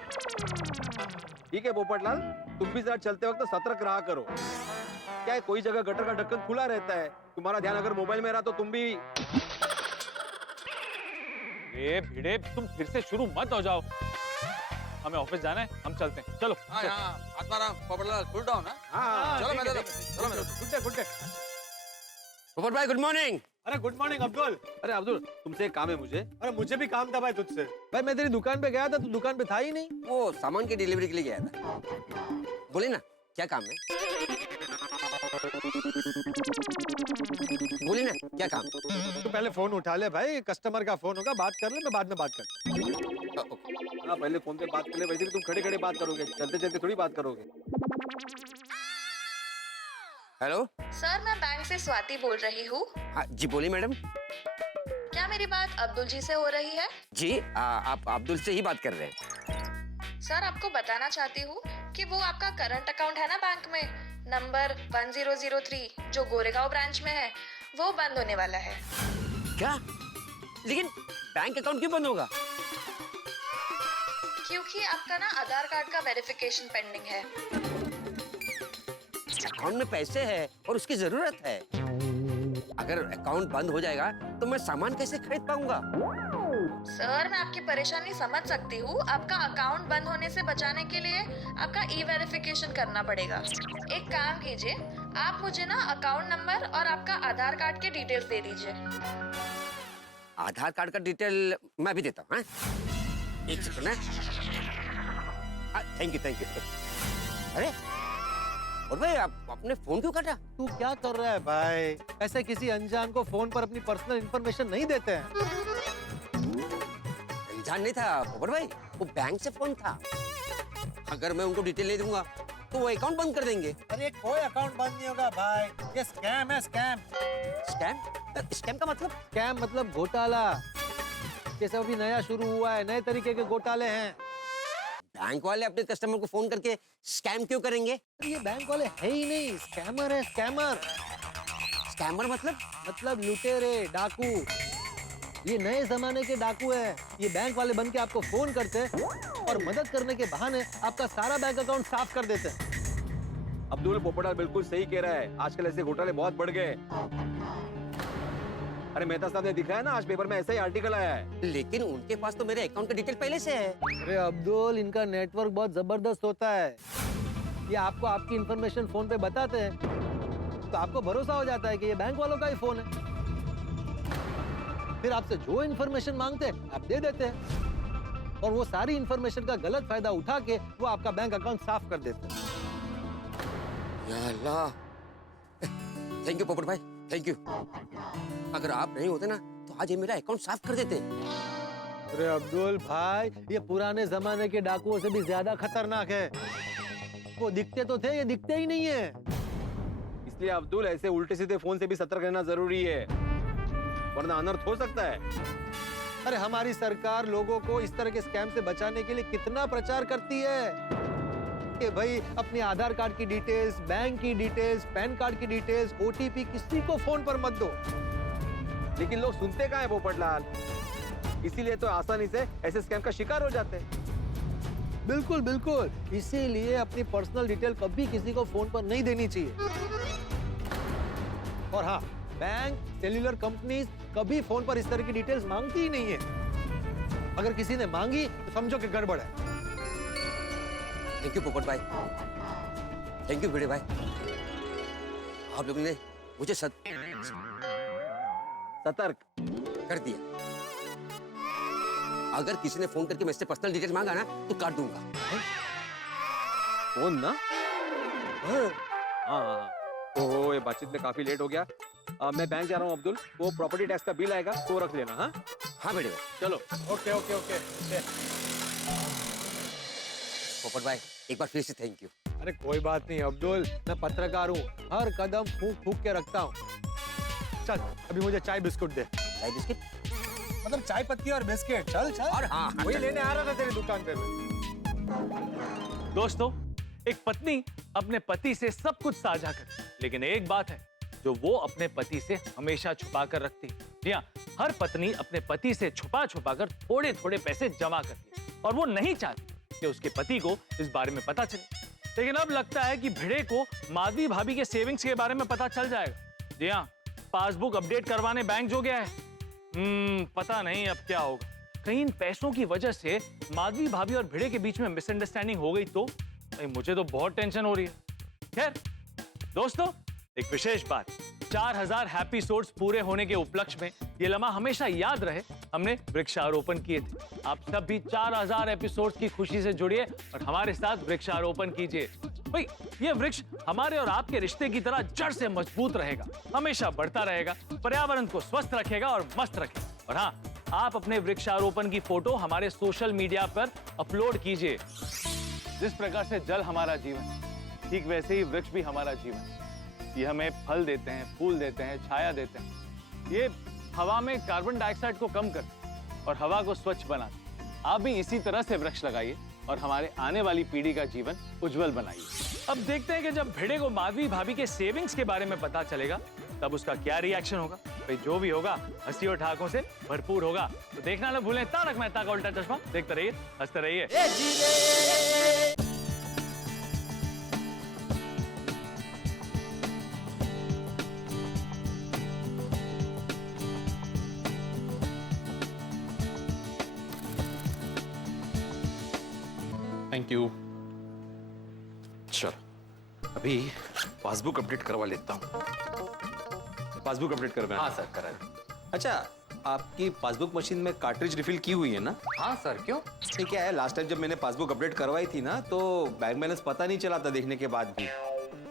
ठीक है पोपटलाल, तुम भी जरा चलते वक्त सतर्क रहा करो। क्या है, कोई जगह गटर का ढक्कन खुला रहता है, तुम्हारा ध्यान अगर मोबाइल में रहा तो तुम भी। ए भिड़े, तुम फिर से शुरू मत हो जाओ। हमें ऑफिस जाना है, हम चलते हैं, चलो। हाँ हाँ आत्माराम, पोपटलाल कूल डाउन। हाँ चलो मैं चलो गुड डे। पोपट भाई गुड मॉर्निंग। अरे गुड मॉर्निंग अब्दुल। अरे अब्दुल, तुमसे एक काम है मुझे। अरे मुझे भी काम था भाई तुझसे। भाई मैं तेरी दुकान पे गया था, तू दुकान पे था ही नहीं। वो सामान की डिलीवरी के लिए गया था। बोले ना क्या काम है? बोले ना क्या काम? तू पहले फोन उठा ले भाई, कस्टमर का फोन होगा, बात कर ले, मैं बाद में बात करता हूँ। हाँ पहले फोन पे बात कर ले, वैसे भी तुम खड़े खड़े बात करोगे, चलते चलते थोड़ी बात करोगे। हेलो सर, मैं बैंक से स्वाति बोल रही हूँ। हाँ जी बोलिए मैडम। क्या मेरी बात अब्दुल जी से हो रही है? जी आप अब्दुल से ही बात कर रहे हैं। सर, आपको बताना चाहती हूँ कि वो आपका करंट अकाउंट है ना बैंक में, नंबर 1003 जो गोरेगांव ब्रांच में है, वो बंद होने वाला है। क्या? लेकिन बैंक अकाउंट क्यों बंद होगा? क्योंकि आपका ना आधार कार्ड का वेरिफिकेशन पेंडिंग है। अकाउंट में पैसे है और उसकी जरूरत है। अगर अकाउंट बंद हो जाएगा तो मैं सामान कैसे खरीद पाऊंगा? सर, मैं आपकी परेशानी समझ सकती हूँ। आपका अकाउंट बंद होने से बचाने के लिए आपका ई वेरिफिकेशन करना पड़ेगा। एक काम कीजिए, आप मुझे ना अकाउंट नंबर और आपका आधार कार्ड के डिटेल्स दे दीजिए। आधार कार्ड का डिटेल मैं भी देता हूँ। एक सेकंड ना। Thank you. अरे और भाई, आप अपने फोन क्यों काटा? तू क्या कर रहा है भाई? ऐसे किसी अनजान को फोन पर अपनी पर्सनल इंफॉर्मेशन नहीं देते हैं। अनजान नहीं था पोपट भाई, वो बैंक से फोन था। अगर मैं उनको डिटेल नहीं दूंगा तो वो अकाउंट बंद कर देंगे। अरे कोई अकाउंट बंद नहीं होगा भाई, ये स्कैम है। स्कैम का मतलब? स्कैम मतलब घोटाला। ये सब अभी नया शुरू हुआ है, नए तरीके के घोटाले हैं। बैंक वाले अपने कस्टमर को फोन करके स्कैम क्यों करेंगे? ये बैंक वाले है ही नहीं, स्कैमर है। स्कैमर मतलब लुटेरे, डाकू। ये नए जमाने के डाकू है। ये बैंक वाले बन के आपको फोन करते हैं और मदद करने के बहाने आपका सारा बैंक अकाउंट साफ कर देते हैं। अब्दुल, पोपटलाल बिल्कुल सही कह रहा है। आजकल ऐसे घोटाले बहुत बढ़ गए। अरे मेहता साहब ने दिखाया ना, आज पेपर में ऐसा ही आर्टिकल आया है। लेकिन उनके पास तो मेरे अकाउंट का डिटेल पहले से है। अरे अब्दुल, इनका नेटवर्क बहुत जबरदस्त होता है। ये आपको आपकी इंफॉर्मेशन फोन पे बताते हैं तो आपको भरोसा हो जाता है कि ये बैंक वालों का ही फोन है। फिर आपसे जो इंफॉर्मेशन मांगते हैं आप दे देते हैं और वो सारी इंफॉर्मेशन का गलत फायदा उठा के वो आपका बैंक अकाउंट साफ कर देते हैं। या अल्लाह, थैंक यू पोपट भाई, थैंक यू। अगर आप नहीं होते ना तो आज ये मेरा अकाउंट साफ कर देते। अरे अब्दुल भाई, ये पुराने जमाने के डाकुओं से भी ज्यादा खतरनाक है। वो दिखते तो थे, ये दिखते ही नहीं है। इसलिए अब्दुल, ऐसे उल्टे सीधे फोन से भी सतर्क रहना जरूरी है, वरना अनर्थ हो सकता है। अरे हमारी सरकार लोगों को इस तरह के स्कैम से बचाने के लिए कितना प्रचार करती है कि भाई अपने आधार कार्ड की डिटेल्स, बैंक की डिटेल्स, पैन कार्ड की डिटेल्स, ओटीपी किसी को फोन पर मत दो। लेकिन लोग सुनते कहाँ हैं पोपटलाल? इसीलिए तो आसानी से ऐसे स्कैम का शिकार हो जाते हैं। बिल्कुल, इसीलिए अपनी पर्सनल डिटेल कभी किसी को फोन पर नहीं देनी चाहिए। और हाँ, बैंक, सेल्यूलर कंपनीज कभी फोन पर इस तरह की डिटेल्स मांगती ही नहीं है। अगर किसी ने मांगी तो समझो कि गड़बड़ है। थैंक यू पोपट भाई, थैंक यू भिड़े भाई। आप लोगों ने मुझे सतर्क कर दिया। अगर किसी ने फोन करके मुझसे पर्सनल डिटेल मांगा ना तो काट दूंगा। फोन ना? हाँ। ओह, ये बातचीत में काफी लेट हो गया। मैं बैंक जा रहा हूँ अब्दुल, वो प्रॉपर्टी टैक्स का बिल आएगा तो रख लेना। हाँ भिड़े भाई, चलो। ओके। पोपट भाई, एक बार फिर से थैंक यू। अरे कोई बात नहीं अब्दुल, मैं पत्रकार हूँ, हर कदम फूंक के रखता हूँ। चल अभी मुझे चाय बिस्कुट दे। चाय बिस्किट मतलब चाय पत्ती और बिस्किट। चल और हाँ, वही लेने आ रहा था तेरी दुकान पे। दोस्तों, एक पत्नी अपने पति से सब कुछ साझा करती है, लेकिन एक बात है जो वो अपने पति से हमेशा छुपा कर रखती है। जी हाँ, हर पत्नी अपने पति से छुपा कर थोड़े थोड़े पैसे जमा करती है और वो नहीं चाहती कि उसके पति को इस बारे में पता चले। लेकिन अब लगता है कि भिड़े को माधवी भाभी के सेविंग्स के बारे में पता चल जाएगा। जी हाँ, पासबुक अपडेट करवाने बैंक जो गया है। पता नहीं अब क्या होगा। कहीं इन पैसों की वजह से माधवी भाभी और भिड़े के बीच में मिसअंडरस्टैंडिंग हो गई तो मुझे तो बहुत टेंशन हो रही है। खैर दोस्तों, एक विशेष बात, 4000 हैप्पी सोर्स पूरे होने के उपलक्ष्य में ये लम्हा हमेशा याद रहे, हमने वृक्षारोपण किए थे। आप सब भी 4000 एपिसोड्स की खुशी से जुड़िए और हमारे साथ वृक्षारोपण कीजिए। भाई, ये वृक्ष हमारे और आपके रिश्ते की तरह जड़ से मजबूत रहेगा, हमेशा बढ़ता रहेगा, पर्यावरण को स्वस्थ रखेगा और मस्त रखेगा। और हाँ, आप अपने वृक्षारोपण की फोटो हमारे सोशल मीडिया पर अपलोड कीजिए। जिस प्रकार से जल हमारा जीवन, ठीक वैसे ही वृक्ष भी हमारा जीवन। ये हमें फल देते हैं, फूल देते हैं, छाया देते हैं। ये हवा में कार्बन डाइऑक्साइड को कम करते और हवा को स्वच्छ बनाते। आप भी इसी तरह से वृक्ष लगाइए और हमारे आने वाली पीढ़ी का जीवन उज्जवल बनाइए। अब देखते हैं कि जब भिड़े को माधवी भाभी के सेविंग्स के बारे में पता चलेगा तब उसका क्या रिएक्शन होगा। भाई जो भी होगा हंसी और ठहाकों से भरपूर होगा। तो देखना ना भूलें तारक मेहता का उल्टा चश्मा। देखते रहिए, हंसते रहिए। Thank you. चल अभी पासबुक अपडेट करवा लेता हूँ। पासबुक अपडेट करवाना? हाँ सर, करा। अच्छा, आपकी पासबुक मशीन में कार्ट्रिज रिफिल की हुई है ना? हाँ सर, क्यों? ये क्या है, लास्ट टाइम जब मैंने पासबुक अपडेट करवाई थी ना तो बैंक बैलेंस पता नहीं चला था देखने के बाद भी।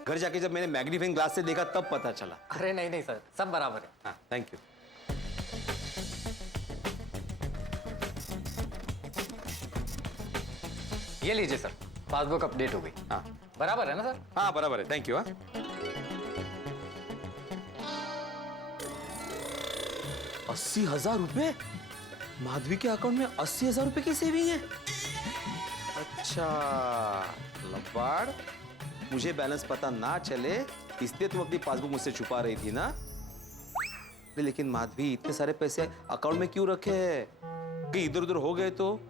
घर जाके जब मैंने मैग्नीफाइंग ग्लास से देखा तब पता चला। अरे नहीं नहीं सर, सब बराबर है। हाँ, थैंक यू। ये लीजिए सर, पासबुक अपडेट हो गई। हाँ बराबर है ना सर? हाँ बराबर है, थैंक यू। हाँ 80,000 रुपए? माधवी के अकाउंट में 80,000 रुपए की सेविंग है? अच्छा लबाड़, मुझे बैलेंस पता ना चले इसलिए तुम अपनी पासबुक मुझसे छुपा रही थी ना? लेकिन माधवी इतने सारे पैसे अकाउंट में क्यों रखे हैं? कहीं इधर उधर हो गए तो?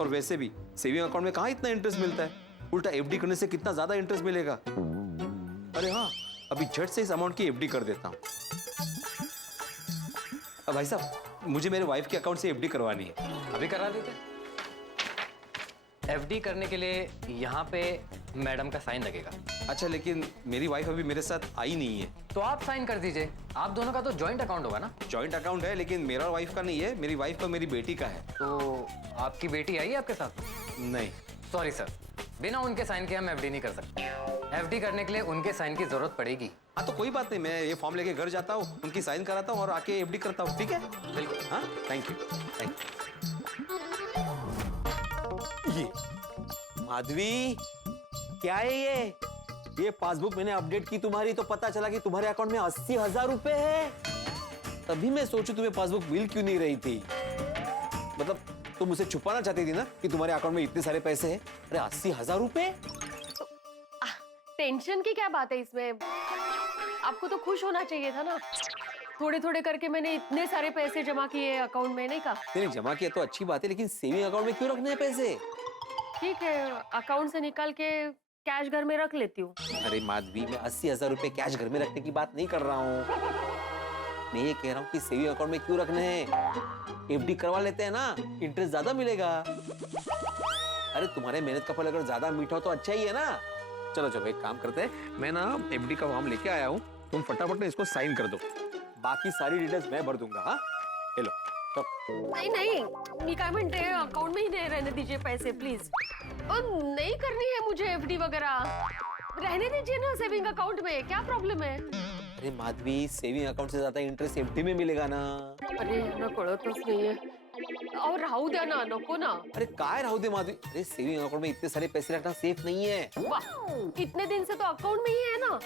और वैसे भी सेविंग अकाउंट में कहाँ इतना इंटरेस्ट मिलता है? उल्टा एफडी करने से कितना ज्यादा इंटरेस्ट मिलेगा। अरे हाँ, अभी झट से इस अमाउंट की एफडी कर देता हूँ। अब भाई साहब, मुझे मेरे वाइफ के अकाउंट से एफडी करवानी है। अभी करा देते। एफडी करने के लिए यहाँ पे मैडम का साइन लगेगा। अच्छा, लेकिन मेरी वाइफ अभी मेरे साथ आई नहीं है। तो आप साइन कर दीजिए। आप दोनों का तो जॉइंट अकाउंट होगा ना? जॉइंट अकाउंट है, लेकिन मेरा और वाइफ का नहीं है। मेरी वाइफ का मेरी बेटी का है। तो आपकी बेटी आई है आपके साथ? नहीं। सॉरी सर, बिना उनके साइन के हम एफडी नहीं कर सकते। एफडी करने के लिए उनके साइन की जरूरत पड़ेगी। हाँ तो कोई बात नहीं, मैं ये फॉर्म लेके घर जाता हूँ, उनकी साइन कराता हूँ और आके एफडी करता हूँ। ठीक है? बिल्कुल। हाँ, थैंक यू। Thank you. ये माधवी, क्या है ये पासबुक मैंने अपडेट की तुम्हारी तो पता चला कि तुम्हारे अकाउंट में 80,000 रुपए है। तभी मैं सोचूं तुम्हें पासबुक मिल क्यों नहीं रही थी। मतलब तुम मुझसे छुपाना चाहती थी ना कि तुम्हारे अकाउंट में इतने सारे पैसे हैं। अरे 80,000 रुपए? टेंशन की क्या बात है इसमें? आपको तो खुश होना चाहिए था ना। थोड़े थोड़े करके मैंने इतने सारे पैसे जमा किए अकाउंट में, नहीं कहा? नहीं, जमा किया तो अच्छी बात है, लेकिन सेविंग अकाउंट में क्यों रखने हैं पैसे? ठीक है, अकाउंट से निकाल के कैश घर में रख लेती हूँ। अरे माधवी, मैं 80,000 रुपए कैश घर में रखने की बात नहीं कर रहा हूँ। मैं ये कह रहा हूँ कि सेविंग अकाउंट में क्यों रखने हैं? एफडी करवा लेते हैं ना, इंटरेस्ट ज्यादा मिलेगा। अरे तुम्हारे मेहनत का फल अगर ज्यादा मीठा हो तो अच्छा ही है ना। चलो चलो, एक काम करते हैं, मैं ना एफडी का फॉर्म लेके आया हूँ, तुम फटाफट में इसको साइन कर दो। बाकी सारी डिटेल्स मैं भर दूंगा। हाँ हेलो तो। नहीं नहीं, मैं क्या म्हणते हैं, अकाउंट में ही नहीं रहने दीजिए पैसे प्लीज। और नहीं करनी है मुझे एफडी वगैरह, रहने दीजिए ना सेविंग अकाउंट में, क्या प्रॉब्लम है? अरे माधवी, सेविंग अकाउंट से ज्यादा इंटरेस्ट एफडी में मिलेगा ना। अरे ना कळतच नाहीये, और राहू द्या ना, नको ना। अरे काय राहू दे माधवी, अरे सेविंग अकाउंट में इतने सारे पैसे रखना सेफ नहीं है। वाह, इतने दिन से तो अकाउंट में ही है ना,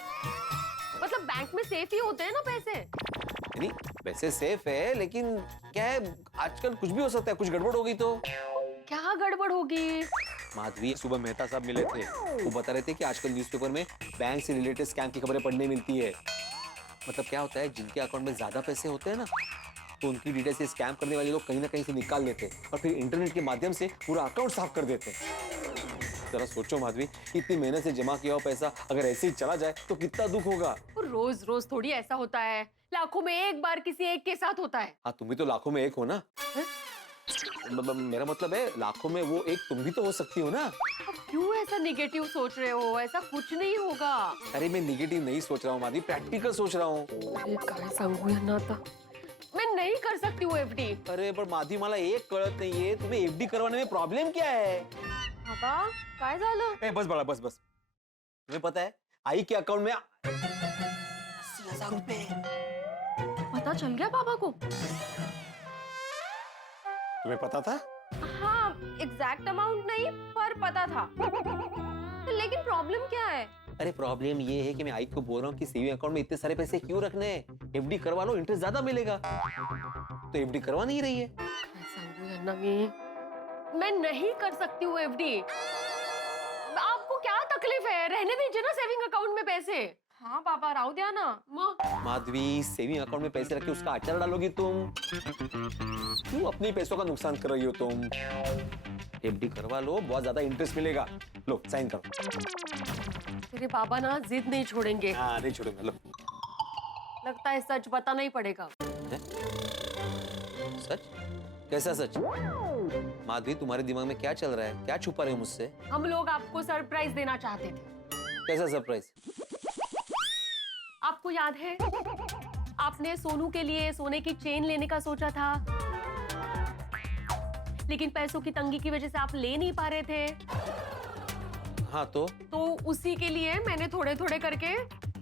मतलब बैंक में सेफ ही होते हैं ना पैसे। नहीं, वैसे सेफ है, लेकिन क्या है, आजकल कुछ भी हो सकता है। कुछ गड़बड़ होगी तो? क्या गड़बड़ होगी? माधवी, सुबह मेहता साहब मिले थे, वो बता रहे थे कि आजकल न्यूज़पेपर में बैंक से रिलेटेड स्कैम की खबरें पढ़ने मिलती है। मतलब क्या होता है, जिनके अकाउंट में ज्यादा पैसे होते हैं ना, तो उनकी डिटेल से स्कैम करने वाले लोग कहीं ना कहीं से निकाल लेते हैं और फिर इंटरनेट के माध्यम से पूरा अकाउंट साफ कर देते हैं। जरा सोचो माधवी, इतनी मेहनत से जमा किया हुआ पैसा अगर ऐसे ही चला जाए तो कितना दुख होगा। रोज रोज थोड़ी ऐसा होता है, लाखों में एक बार किसी एक के साथ होता है। हाँ, तुम भी तो लाखों में एक हो ना। मेरा मतलब है, लाखों में वो एक तुम भी तो हो सकती हो ना। क्यों ऐसा निगेटिव सोच रहे हो? ऐसा कुछ नहीं होगा। अरे मैं निगेटिव नहीं सोच रहा हूँ माधवी, प्रैक्टिकल सोच रहा हूँ। अरे काय सांगू यांना आता, मैं नहीं कर सकती हूँ एफडी। अरे पर माधवी, मला एक कळत नाहीये, तुम्हें एफडी करवाने में प्रॉब्लम क्या है? बाबा काय झालं? ए, बस बाळा, बस बस। तुम्हें पता है, आई के अकाउंट में 80,000 रुपए। पता चल गया पापा को? तुम्हें पता था? हाँ, एग्जैक्ट अमाउंट नहीं पर पता था। लेकिन प्रॉब्लम क्या है? अरे प्रॉब्लम ये है कि मैं आई को बोल रहा हूँ कि सेविंग अकाउंट में इतने सारे पैसे क्यों रखने हैं, एफडी करवा लो, इंटरेस्ट ज्यादा मिलेगा। तो एफडी करवा नहीं रही है। मैं नहीं कर सकती हूँ एफडी। आपको क्या तकलीफ है? रहने दीजिए ना सेविंग अकाउंट में पैसे। हाँ पापा, राहू दिया ना। माधवी, सेविंग अकाउंट में पैसे रख के उसका अचार डालोगी तुम? क्यों अपने पैसों का नुकसान कर रही हो तुम? एफडी करवा लो, बहुत ज्यादा इंटरेस्ट मिलेगा। लो साइन करो। तेरे पापा ना जिद नहीं छोड़ेंगे। हाँ नहीं छोड़ेंगे। लो। लगता है सच बताना ही पड़ेगा। सच? कैसा सच? माधवी, तुम्हारे दिमाग में क्या चल रहा है? क्या छुपा रहे हो मुझसे? हम लोग आपको सरप्राइज देना चाहते थे। कैसा सरप्राइज? आपको याद है आपने सोनू के लिए सोने की चेन लेने का सोचा था, लेकिन पैसों की तंगी की वजह से आप ले नहीं पा रहे थे। हाँ तो उसी के लिए मैंने थोड़े थोड़े करके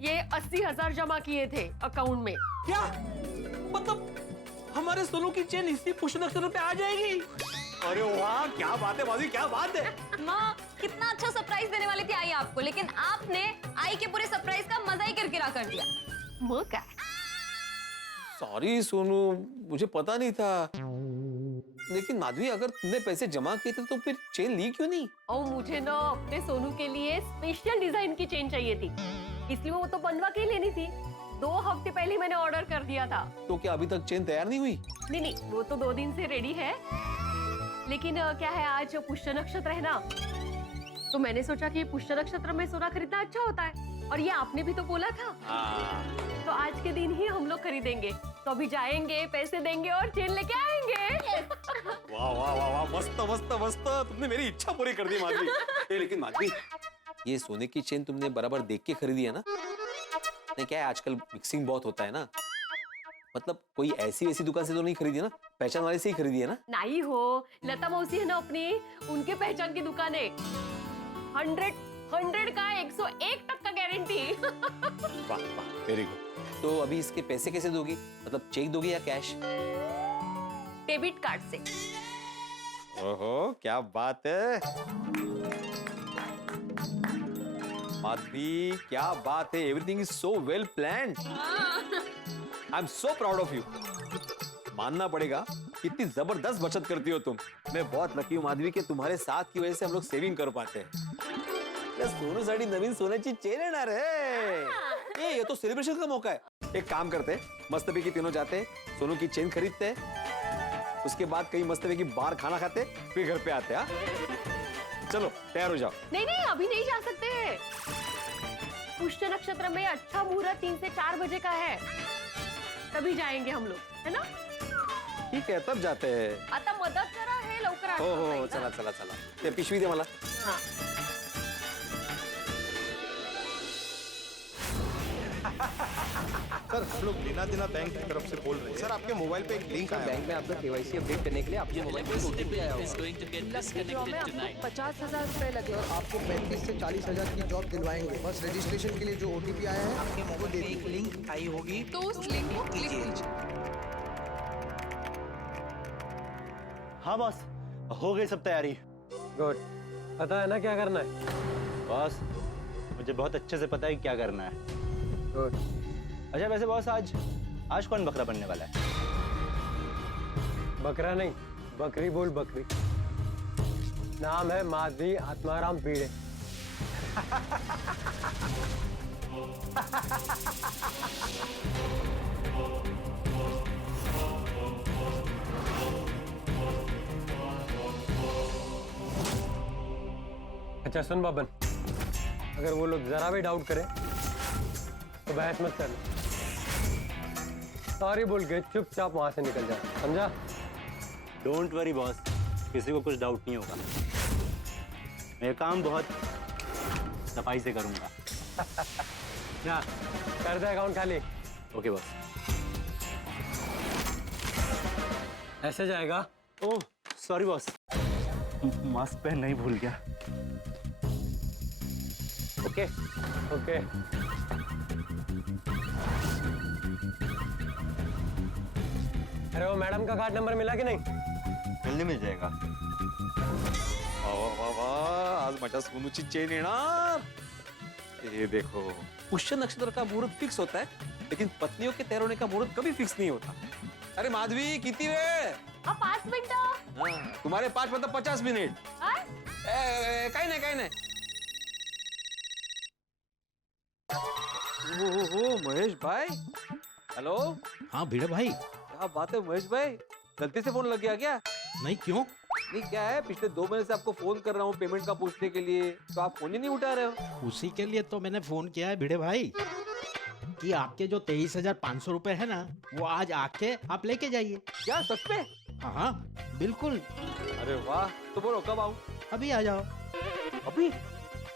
ये 80,000 जमा किए थे अकाउंट में। क्या मतलब हमारे सोनू की चेन इसी पुष्य नक्षत्र पे आ जाएगी? अरे वाह, क्या बात है माधवी, क्या बात है। माँ कितना अच्छा सरप्राइज देने वाली थी आई आपको, लेकिन आपने आई के पूरे सरप्राइज का मजा ही किरकिरा कर दिया। वो क्या? सॉरी सोनू, मुझे पता नहीं था। लेकिन माधवी, अगर तुमने पैसे जमा किए थे तो फिर चेन ली क्यों नहीं? और मुझे ना अपने सोनू के लिए स्पेशल डिजाइन की चेन चाहिए थी, इसलिए वो तो बनवा के ही लेनी थी। 2 हफ्ते पहले मैंने ऑर्डर कर दिया था। तो क्या अभी तक चेन तैयार नहीं हुई? नहीं, वो तो 2 दिन से रेडी है, लेकिन क्या है आज पुष्य नक्षत्र है ना, तो मैंने सोचा कि पुष्य नक्षत्र में सोना खरीदना अच्छा होता है, और ये आपने भी तो बोला था। तो आज के दिन ही हम लोग खरीदेंगे। तो अभी जाएंगे, पैसे देंगे और चेन लेके आएंगे। वाह वाह वाह वाह, मस्त मस्त मस्त, तुमने मेरी इच्छा पूरी कर दी माधवी। लेकिन माधवी, ये सोने की चेन तुमने बराबर देख के खरीदी है ना? नहीं, क्या है आजकल मिक्सिंग बहुत होता है ना, मतलब कोई ऐसी वैसी दुकान से तो नहीं खरीदी ना, पहचान वाले से ही खरीदी है ना? नहीं हो, लता मौसी है ना अपनी, उनके पहचान की दुकान है। 100 का 101% गारंटी। वाह वाह, वेरी गुड। तो अभी इसके पैसे कैसे दोगी? मतलब चेक दोगी या कैश? डेबिट कार्ड से। ओहो, क्या बात है माधवी, क्या बात है। Everything is so well planned. I am so proud of you. मानना पड़ेगा, कितनी जबरदस्त बचत करती हो तुम। मैं बहुत लकी हूँ माधवी कि तुम्हारे साथ की वजह से हम लोग सेविंग कर पाते हैं। सोनू साठी नवीन सोन्याची चेन येणार है। ये तो सेलिब्रेशन का मौका है। एक काम करते, मस्तपैकी तीनों जाते, सोनू की चेन खरीदते, उसके बाद कहीं मस्तपैकी बाहर खाना खाते, फिर घर पे आते। हाँ चलो तैयार हो जाओ। नहीं, अभी नहीं जा सकते। पुष्य नक्षत्र में अच्छा मुहूर्त 3 से 4 बजे का है, तभी जाएंगे हम लोग, है ना? ठीक है, तब जाते हैं। आता मदत करा है, लवकर हो, चला चला चला। ते पिशवी दे मला। हाँ। सर, हम लोग लेना देना बैंक की तरफ से बोल रहे हैं। सर, आपके मोबाइल पे एक लिंक आया। बैंक में आपका केवाईसी अपडेट करने के लिए आपके मोबाइल पे ओटीपी आया होगा। 50,000 रुपए लगे और आपको 35 से 40,000 की जॉब दिलवाएंगे। बस रजिस्ट्रेशन के लिए जो ओटीपी आया है आपके मोबाइल पे एक लिंक आई होगी, तो उस लिंक को क्लिक कीजिए। हाँ बॉस, हो गई सब तैयारी। गुड। पता है ना क्या करना है? बॉस, मुझे बहुत अच्छे से पता है क्या करना है। गुड। अच्छा वैसे बॉस, आज कौन बकरा बनने वाला है? बकरा नहीं, बकरी बोल, बकरी। नाम है माधवी आत्माराम पीड़े। अच्छा सुन बाबन, अगर वो लोग जरा भी डाउट करें तो बहस मत करना, सॉरी बोल के चुपचाप वहां से निकल जा, समझा? डोंट वरी बॉस, किसी को कुछ डाउट नहीं होगा। मैं काम बहुत सफाई से करूंगा। ना कर दे अकाउंट खाली। Okay boss. ऐसे जाएगा? ओह सॉरी बॉस, मास्क पहनना ही भूल गया। Okay okay. अरे वो मैडम का कार्ड नंबर मिला कि नहीं? जल्दी मिल जाएगा। वाह वाह वाह, आज माझ्या सोनूची चेन येणार। ये देखो, पुष्य नक्षत्र का मुहूर्त फिक्स होता है, लेकिन पत्नियों के तैयार होने का मुहूर्त कभी फिक्स नहीं होता। अरे माधवी, कितनी वेळ? 5 मिनिटं. हाँ, तुम्हारे 5 मतलब 50 मिनट. काही नाही. ओ महेश भाई, हेलो. हाँ भिड़े भाई. क्या बात है महेश भाई, गलती से फोन लग गया क्या? नहीं, क्यों? नहीं, क्या है, पिछले 2 महीने से आपको फोन कर रहा हूँ पेमेंट का पूछने के लिए, तो आप फोन ही नहीं उठा रहे हो। उसी के लिए तो मैंने फोन किया है भिड़े भाई कि आपके जो 23,500 रुपए है ना, वो आज आके आप लेके जाइए। क्या सच में? हाँ बिल्कुल। अरे वाह, तो बोलो कब आऊँ? अभी आ जाओ। अभी?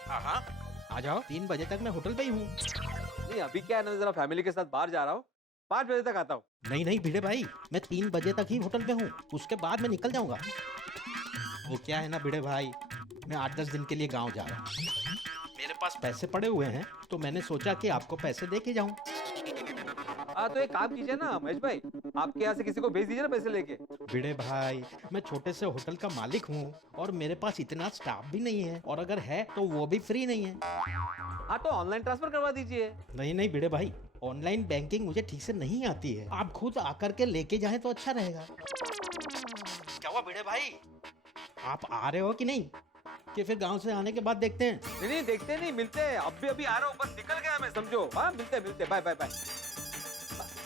हाँ आ जाओ, 3 बजे तक मैं होटल पे ही हूँ। नहीं अभी क्या है ना, जरा फैमिली के साथ बाहर जा रहा हूँ, 5 बजे तक आता हूँ। नहीं भिड़े भाई, मैं 3 बजे तक ही होटल पे हूँ, उसके बाद मैं निकल जाऊंगा। वो क्या है ना भिड़े भाई, मैं 8-10 दिन के लिए गांव जा रहा हूँ, मेरे पास पैसे पड़े हुए हैं, तो मैंने सोचा कि आपको पैसे दे के जाऊं। हाँ तो एक काम कीजिए ना महेश भाई, आपके यहाँ से किसी को भेज दीजिए ना पैसे लेके। भिड़े भाई, मैं छोटे से होटल का मालिक हूँ और मेरे पास इतना स्टाफ भी नहीं है, और अगर है तो वो भी फ्री नहीं है। हाँ तो ऑनलाइन ट्रांसफर करवा दीजिए। नहीं भिड़े भाई, ऑनलाइन बैंकिंग मुझे ठीक से नहीं आती है, आप खुद आकर के लेके जाएं तो अच्छा रहेगा। क्या हुआ भिड़े भाई, आप आ रहे हो कि नहीं, कि फिर गांव से आने के बाद देखते हैं? नहीं देखते नहीं, मिलते हैं, अभी आ रहा हूँ, बस निकल गया मैं, समझो। हाँ मिलते, बाय।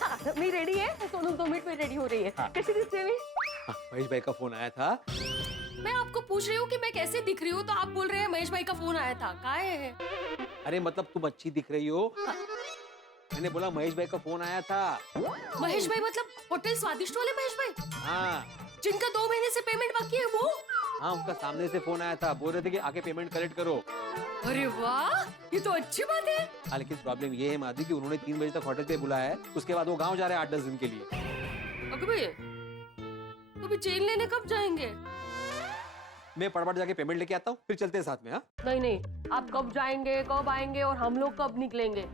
हाँ, मी रेडी है, सोनू 2 मिनट में रेडी हो रही है। कैसी दिखती है? महेश भाई का फोन आया था। मैं आपको पूछ रही हूँ कि मैं कैसे दिख रही हूँ, तो आप बोल रहे हैं महेश भाई का फोन आया था। क्या है? अरे मतलब तुम अच्छी दिख रही हो। मैंने बोला महेश भाई का फोन आया था। महेश भाई मतलब होटल स्वादिष्ट वाले महेश भाई? हाँ, जिनका 2 महीने से पेमेंट बाकी है वो? हाँ उनका सामने से फोन आया था, बोल रहे थे कि आके पेमेंट कलेक्ट करो। अरे वाह, ये तो अच्छी बात है। हाँ लेकिन प्रॉब्लम ये है माधवी कि उन्होंने 3 बजे तक होटल पे बुलाया है, उसके बाद वो गांव जा रहे हैं 8-10 दिन के लिए। अकबे, तो भी चेन लेने कब जाएंगे? मैं फटाफट जाके पेमेंट लेके आता हूँ, फिर चलते हैं साथ में। हाँ नहीं, आप कब जाएंगे, कब आएंगे और हम लोग कब निकलेंगे?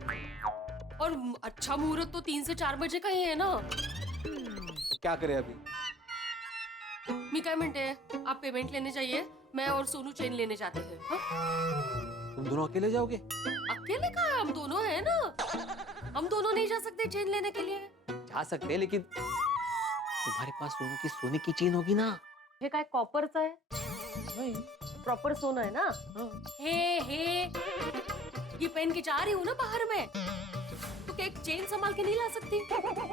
और अच्छा मुहूर्त तो 3 से 4 बजे का ही है ना। क्या करें अभी? मी क्या मिनट है, आप पेमेंट लेने जाइए, मैं और सोनू चेन लेने जाते हैं। हाँ? तुम दोनों अकेले जाओगे? अकेले कहाँ है, हम दोनों हैं ना। हम दोनों नहीं जा सकते चेन लेने के लिए? जा सकते हैं, लेकिन तुम्हारे पास सोने की चेन होगी ना? हे काय कॉपरचं है? प्रॉपर सोना है ना? हे ये पहन के जा रही हूँ ना बाहर में, तो क्या एक चेन संभाल के नहीं ला सकती?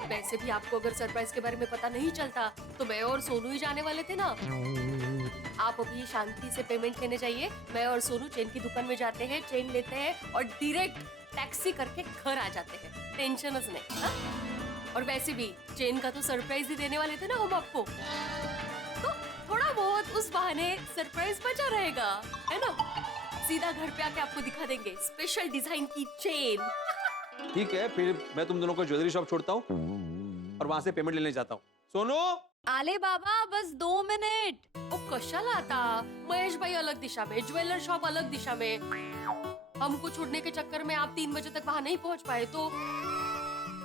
वैसे भी आपको अगर सरप्राइज के बारे में पता नहीं चलता तो मैं और सोनू ही जाने वाले थे ना। आप अभी शांति से पेमेंट लेने जाइए, मैं और सोनू चेन की दुकान में जाते हैं, चेन लेते हैं और डायरेक्ट टैक्सी करके घर आ जाते हैं। टेंशनच नहीं। हाँ? और वैसे भी चेन का तो सरप्राइज ही देने वाले थे ना हम आपको, तो थोड़ा बहुत उस बहाने सरप्राइज बचा रहेगा, है ना? सीधा घर पे आके आपको दिखा देंगे स्पेशल डिजाइन की चेन। ठीक है, फिर मैं तुम दोनों को ज्वेलरी शॉप छोड़ता हूँ और वहां से पेमेंट लेने जाता हूँ। सोनू, आले बाबा, बस 2 मिनिट। ओ कशाला आता? महेश भाई अलग दिशा में, ज्वेलर शॉप अलग दिशा में। हमको छोड़ने के चक्कर में आप 3 बजे तक वहां नहीं पहुंच पाए तो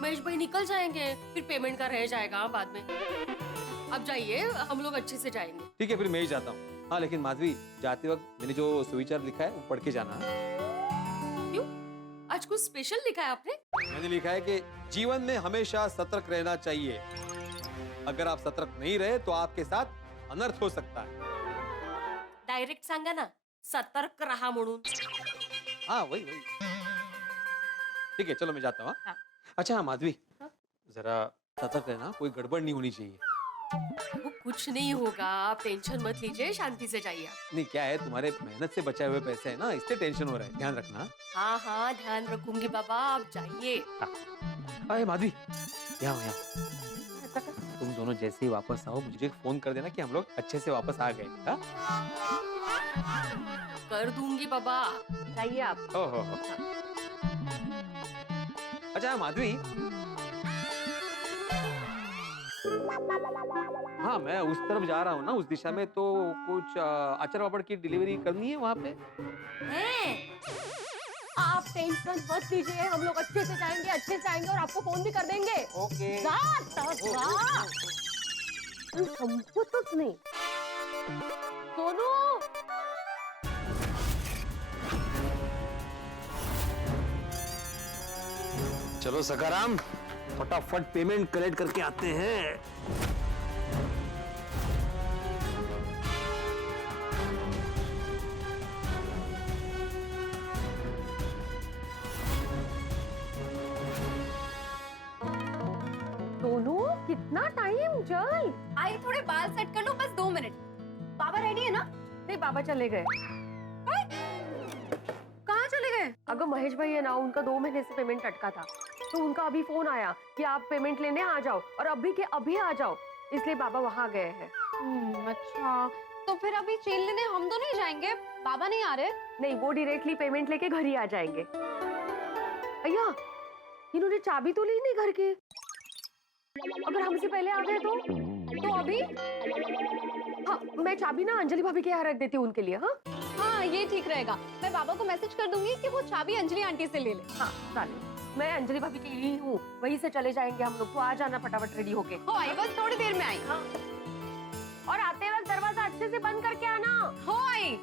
महेश भाई निकल जाएंगे, फिर पेमेंट का रह जाएगा बाद में। अब जाइए, हम लोग अच्छे से जाएंगे। ठीक है, फिर मैं ही जाता हूँ। हाँ लेकिन माधवी, जाते वक्त मैंने जो सुविचार लिखा है वो पढ़ के जाना। क्यों? आज कुछ स्पेशल लिखा है आपने? मैंने लिखा है कि जीवन में हमेशा सतर्क रहना चाहिए, अगर आप सतर्क नहीं रहे तो आपके साथ अनर्थ हो सकता है। डायरेक्ट सांगा ना, सतर्क रहा म्हणून। हाँ वही। ठीक है, चलो मैं जाता हूँ। हाँ। अच्छा हाँ माधवी, जरा सतर्क रहना, कोई गड़बड़ नहीं होनी चाहिए। वो कुछ नहीं होगा, आप टेंशन मत लीजिए, शांति से जाइए। नहीं क्या है, तुम्हारे मेहनत से बचाए हुए पैसे है ना, इससे टेंशन हो रहा है, ध्यान रखना। हाँ ध्यान रखूंगी बाबा, आप जाइए। अरे माधवी, यहाँ तुम दोनों जैसे ही वापस आओ मुझे एक फोन कर देना कि हम लोग अच्छे से वापस आ गए। कर दूंगी बाबा, जाइए आप। हो। अच्छा माधवी, हाँ मैं उस तरफ जा रहा हूँ ना, उस दिशा में, तो कुछ अचार पापड़ की डिलीवरी करनी है वहाँ पे। आप टेंशन मत लीजिए, हम लोग अच्छे से जाएंगे और आपको फोन भी कर देंगे। ओके। संपूतच नहीं। सोनू, चलो सखाराम, फटाफट पेमेंट कलेक्ट करके आते हैं। दोनों कितना टाइम, चल। आई थोड़े बाल सेट कर लो, बस 2 मिनट। बाबा रेडी है ना? नहीं, बाबा चले गए। कहाँ चले गए? अगर महेश भाई है ना, उनका 2 महीने से पेमेंट अटका था, तो उनका अभी फोन आया कि आप पेमेंट लेने आ जाओ, और अभी के अभी आ जाओ, इसलिए बाबा वहाँ गए हैं। अच्छा, तो फिर अभी चेन लेने हम दोनों ही जाएंगे? बाबा नहीं आ रहे? नहीं, वो डायरेक्टली पेमेंट लेके घर ही आ जाएंगे। भैया, इन्होंने चाबी तो ली नहीं घर की। अगर हमसे पहले आ गए तो अभी? हाँ, मैं चाबी ना अंजलि भाभी के यहाँ रख देती हूँ उनके लिए। हाँ हाँ, ये ठीक रहेगा। मैं बाबा को मैसेज कर दूंगी कि वो चाबी अंजलि आंटी से ले ले। हाँ, चलिए। मैं अंजलि भाभी के लिए हूँ, वहीं से चले जाएंगे हम लोग। तो आ जाना फटाफट रेडी होके। हो आई, बस थोड़ी देर में आई। हाँ, और आते वक्त दरवाजा अच्छे से बंद करके आना। हो आई।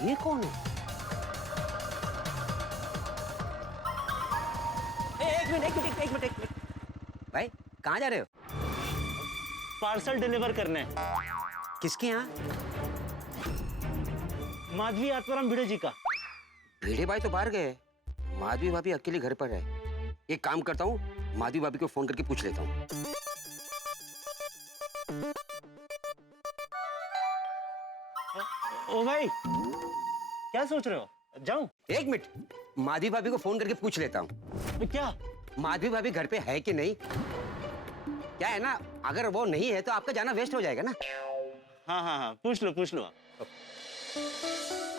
ये कौन है? एक मिनट। भाई, कहाँ जा रहे हो? पार्सल डिलीवर करने। किसके यहाँ? माधवी आत्माराम भिड़े जी का। भिड़े भाई तो बाहर गए, माधवी भाभी अकेले घर पर है। एक काम करता हूँ, माधवी भाभी को फोन करके पूछ लेता हूँ। ओ भाई, क्या सोच रहे हो? जाऊं? एक मिनट, माधवी भाभी को फोन करके पूछ लेता हूँ। क्या? माधवी भाभी घर पे है कि नहीं? क्या है ना, अगर वो नहीं है तो आपका जाना वेस्ट हो जाएगा ना। हाँ, पूछ लो।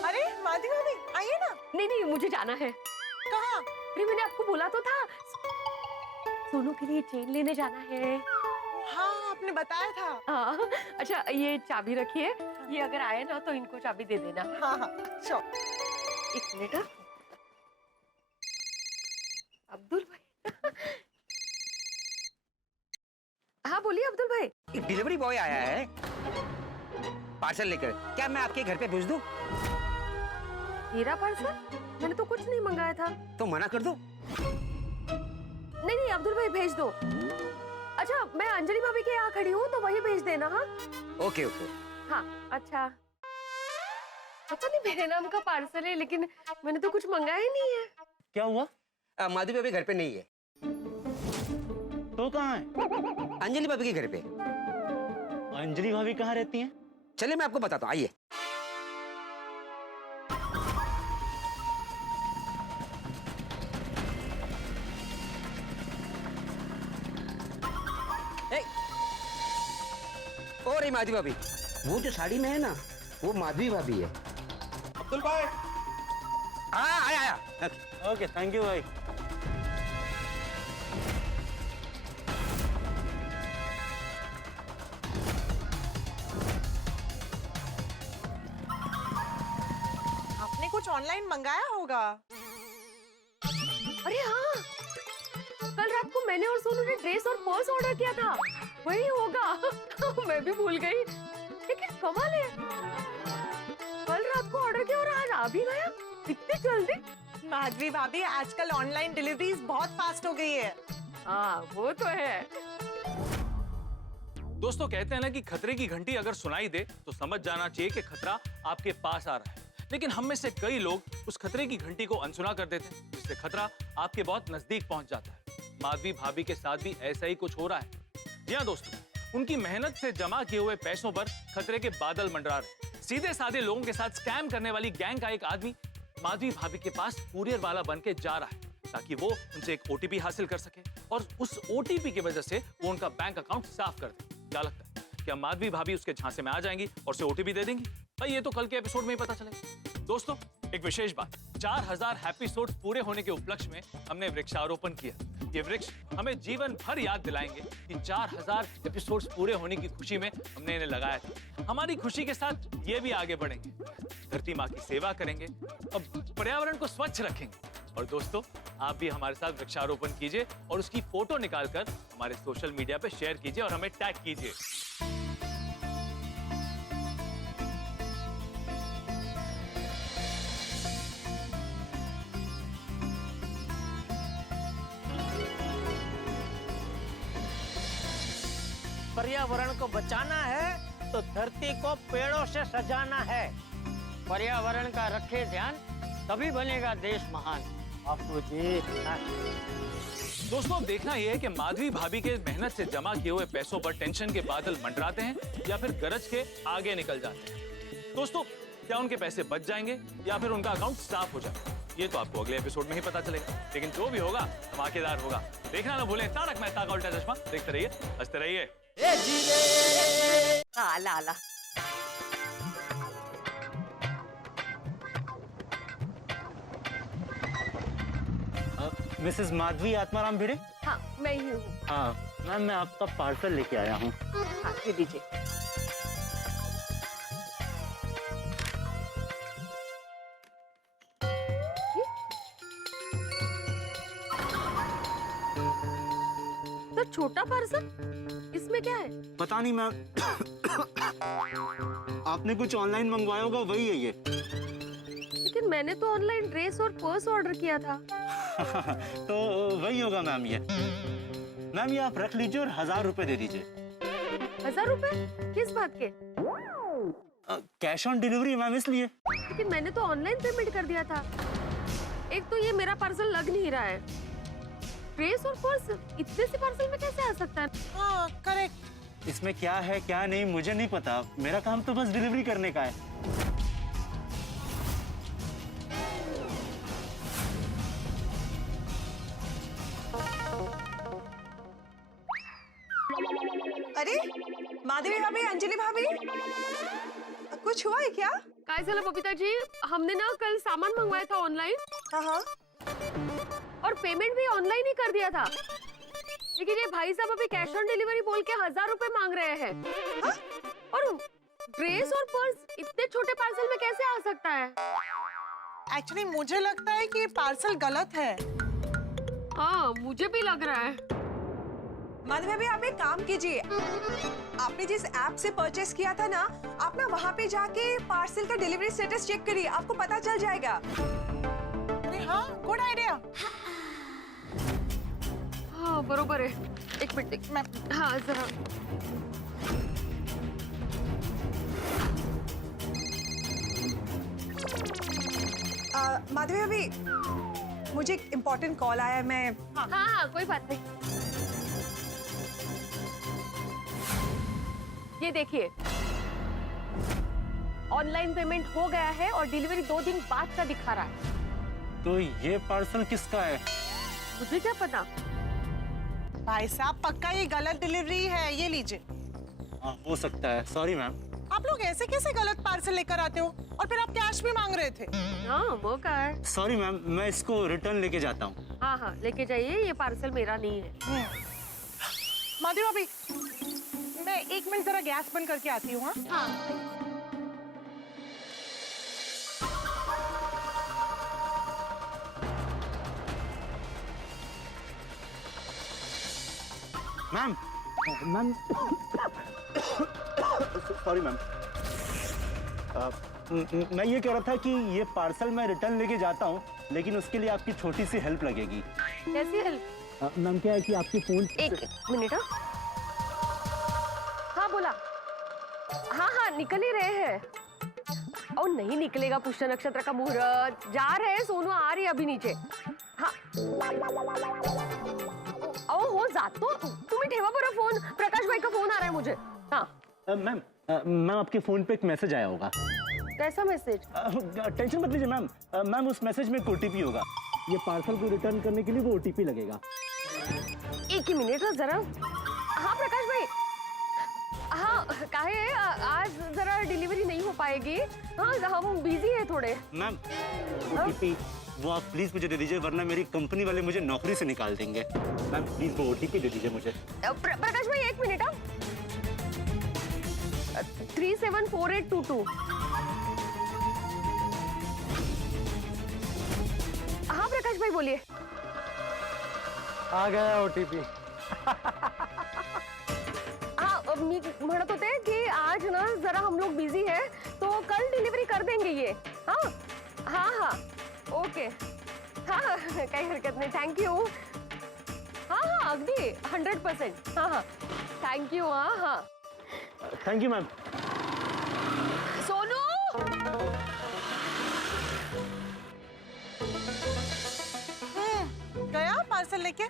अरे माधवी भाभी, आइए ना। नहीं, मुझे जाना है। कहाँ? अरे मैंने आपको बोला तो था, सोनू के लिए चेन लेने जाना है। हाँ, आपने बताया था। हाँ, अच्छा ये चाबी रखिए, ये अगर आए ना तो इनको चाबी दे देना। हाँ, श्योर। 1 मिनट। अब्दुल भाई। हाँ बोलिए अब्दुल भाई। एक डिलीवरी बॉय आया है पार्सल लेकर, क्या मैं आपके घर पे भेज दूं? मेरा पार्सल? मैंने तो कुछ नहीं मंगाया था। तो मना कर दो। नहीं, अब्दुल भाई भेज दो। अच्छा, मैं अंजलि भाभी के यहाँ खड़ी हूँ, तो वही भेज देना। हाँ ओके। हाँ, अच्छा। पता नहीं मेरे नाम का पार्सल है, लेकिन मैंने तो कुछ मंगाया ही नहीं है। क्या हुआ? माधवी भाभी घर पे नहीं है। तो कहाँ है? अंजलि भाभी के घर पे। अंजलि भाभी कहाँ रहती हैं? चलिए मैं आपको बताता हूँ, आइए। और माधवी भाभी, वो जो साड़ी में है ना, वो माधवी भाभी है। अब्दुल भाई। हाँ, आया। ओके, थैंक यू भाई। आपने कुछ ऑनलाइन मंगाया होगा। अरे हाँ, कल रात को मैंने और सोनू ने ड्रेस और पर्स ऑर्डर किया था, वही होगा। मैं भी भूल गई, लेकिन कमाल है, कल रात को ऑर्डर किया और आज आ भी गया, इतनी जल्दी। माधवी भाभी, आजकल ऑनलाइन डिलीवरीज बहुत फास्ट हो गई है। हाँ, वो तो है। दोस्तों, कहते हैं ना कि खतरे की घंटी अगर सुनाई दे तो समझ जाना चाहिए कि खतरा आपके पास आ रहा है। लेकिन हम में से कई लोग उस खतरे की घंटी को अनसुना कर देते हैं, जिससे खतरा आपके बहुत नजदीक पहुंच जाता है। माधवी भाभी के साथ भी ऐसा ही कुछ हो रहा है। जी हाँ दोस्तों, उनकी मेहनत से जमा किए हुए पैसों पर खतरे के बादल मंडरा रहे। सीधे साधे लोगों के साथ स्कैम करने वाली गैंग का एक आदमी माधवी भाभी के पास कुरियर वाला बन के जा रहा है, ताकि वो उनसे एक ओटीपी हासिल कर सके और उस ओटीपी की वजह से वो उनका बैंक अकाउंट साफ कर दे। क्या लगता है, क्या माधवी भाभी उसके झांसे में आ जाएंगी और उसे ओटीपी दे देंगी? भाई ये तो कल के एपिसोड में ही पता चलेगा। दोस्तों एक विशेष बात, 4000 एपिसोड पूरे होने के उपलक्ष्य में हमने वृक्षारोपण किया। ये वृक्ष हमें जीवन भर याद दिलाएंगे कि 4000 एपिसोड्स पूरे होने की खुशी में हमने इन्हें लगाया था। हमारी खुशी के साथ ये भी आगे बढ़ेंगे, धरती माँ की सेवा करेंगे और पर्यावरण को स्वच्छ रखेंगे। और दोस्तों आप भी हमारे साथ वृक्षारोपण कीजिए और उसकी फोटो निकालकर हमारे सोशल मीडिया पे शेयर कीजिए और हमें टैग कीजिए। पर्यावरण को बचाना है तो धरती को पेड़ों से सजाना है। पर्यावरण का रखे ध्यान, तभी बनेगा देश महान। बापू जी। दोस्तों देखना यह है कि माधवी भाभी के मेहनत से जमा किए हुए पैसों पर टेंशन के बादल मंडराते हैं या फिर गरज के आगे निकल जाते हैं। दोस्तों क्या उनके पैसे बच जाएंगे या फिर उनका अकाउंट साफ हो जाएगा, ये तो आपको अगले एपिसोड में ही पता चलेगा। लेकिन जो भी होगा धमाकेदार होगा। देखना ना भूलें तारक मेहता का उल्टा चश्मा। देखते रहिए, हंसते रहिए। आला आला। मिसेस माधवी आत्माराम भिड़े? हाँ मैं ही हूँ। हाँ मैम, मैं आपका पार्सल लेके आया हूँ। हाँ दे दीजिए। तो छोटा पार्सल, इसमें क्या है? पता नहीं मैम, आपने कुछ ऑनलाइन मंगवाया होगा, वही है ये। लेकिन मैंने तो ऑनलाइन ड्रेस और पर्स ऑर्डर किया था। तो वही होगा मैम ये। मैम ये आप रख लीजिए और 1000 रुपए दे दीजिए। 1000 रुपए? किस बात के? कैश ऑन डिलीवरी मैम, इसलिए। लेकिन मैंने तो ऑनलाइन पेमेंट कर दिया था। एक तो ये मेरा पार्सल लग नहीं रहा है, ड्रेस और पर्स इतने से पार्सल में कैसे आ सकता है? हाँ करेक्ट। इसमें क्या है क्या नहीं मुझे नहीं पता, मेरा काम तो बस डिलीवरी करने का है। अरे माधवी भाभी, अंजलि भाभी, कुछ हुआ है क्या? काय झालं बबीता जी, हमने ना कल सामान मंगवाया था ऑनलाइन। हाँ और पेमेंट भी ऑनलाइन ही कर दिया था। लेकिन ये भाई साहब अभी कैश ऑन डिलीवरी बोल के 1000 रुपए मांग रहे हैं। हाँ? और ड्रेस और पर्स इतने छोटे पार्सल में कैसे आ सकता है? एक्चुअली मुझे लगता है कि ये पार्सल गलत है। हाँ मुझे भी लग रहा है। माधवी भाभी आप एक काम कीजिए, आपने जिस ऐप से परचेस किया था ना, आप ना वहाँ पे जाके पार्सल का डिलीवरी स्टेटस चेक करिए, आपको पता चल जाएगा। हाँ गुड आइडिया। हाँ बरोबर है। एक मिनट, हाँ जरा। माधवी भाभी मुझे एक इम्पोर्टेंट कॉल आया है, मैं हाँ कोई बात नहीं। ये देखिए ऑनलाइन पेमेंट हो गया है और डिलीवरी 2 दिन बाद का दिखा रहा है। तो ये पार्सल किसका है? मुझे क्या पता। भाई साहब पक्का ये गलत डिलीवरी है, ये लीजिए। हाँ हो सकता है, सॉरी मैम। आप लोग ऐसे कैसे गलत पार्सल लेकर आते हो और फिर आप कैश भी मांग रहे थे? हाँ वो क्या है। सॉरी मैम, मैं इसको रिटर्न लेके जाता हूँ। हाँ लेके जाइए, ये पार्सल मेरा नहीं है। माधवी भाभी मैं 1 मिनट जरा गैस बंद करके आती हूँ। हाँ मैम, मैम सॉरी मैम, मैं ये कह रहा था कि ये पार्सल मैं रिटर्न लेके जाता हूँ, लेकिन उसके लिए आपकी छोटी सी हेल्प लगेगी। कैसी हेल्प? मैम क्या है कि आपके फोन। एक मिनट। हाँ बोला। हाँ निकल ही रहे हैं। और नहीं निकलेगा पुष्य नक्षत्र का मुहूर्त, जा रहे हैं, सोनू आ रही है अभी नीचे। हाँ हो जातो, तुम्ही ठेवा बरं फोन, प्रकाश भाई का फोन आ रहा है मुझे। हाँ मैम आपके फोन पे एक मैसेज आया होगा। कैसा मैसेज? टेंशन मत लीजिए मैम, मैम उस मैसेज में एक ओटीपी होगा, ये पार्सल को रिटर्न करने के लिए वो ओटीपी लगेगा। एक ही मिनट जरा। हाँ प्रकाश भाई, हाँ काहे आज जरा डिलीवरी नहीं हो पाएगी। हाँ हम बिजी हैं थोड़े। मैम ओटीपी वो आप प्लीज मुझे दे दीजिए, वरना मेरी कंपनी वाले मुझे नौकरी से निकाल देंगे। मैम प्लीज वो ओटीपी दे दीजिए मुझे। प्रकाश भाई एक मिनट। 374822। हाँ प्रकाश भाई बोलिए। आ गया ओटीपी। हाँ मी म्हणत होते कि आज ना जरा हम लोग बिजी हैं तो कल डिलीवरी कर देंगे ये। हाँ हाँ हाँ ओके। हाँ काही हरकत नाही, थँक्यू। हाँ हाँ अगदी 100%। हाँ हाँ थँक्यू। हाँ हाँ थैंक यू मैम। सोनू गया पार्सल लेके?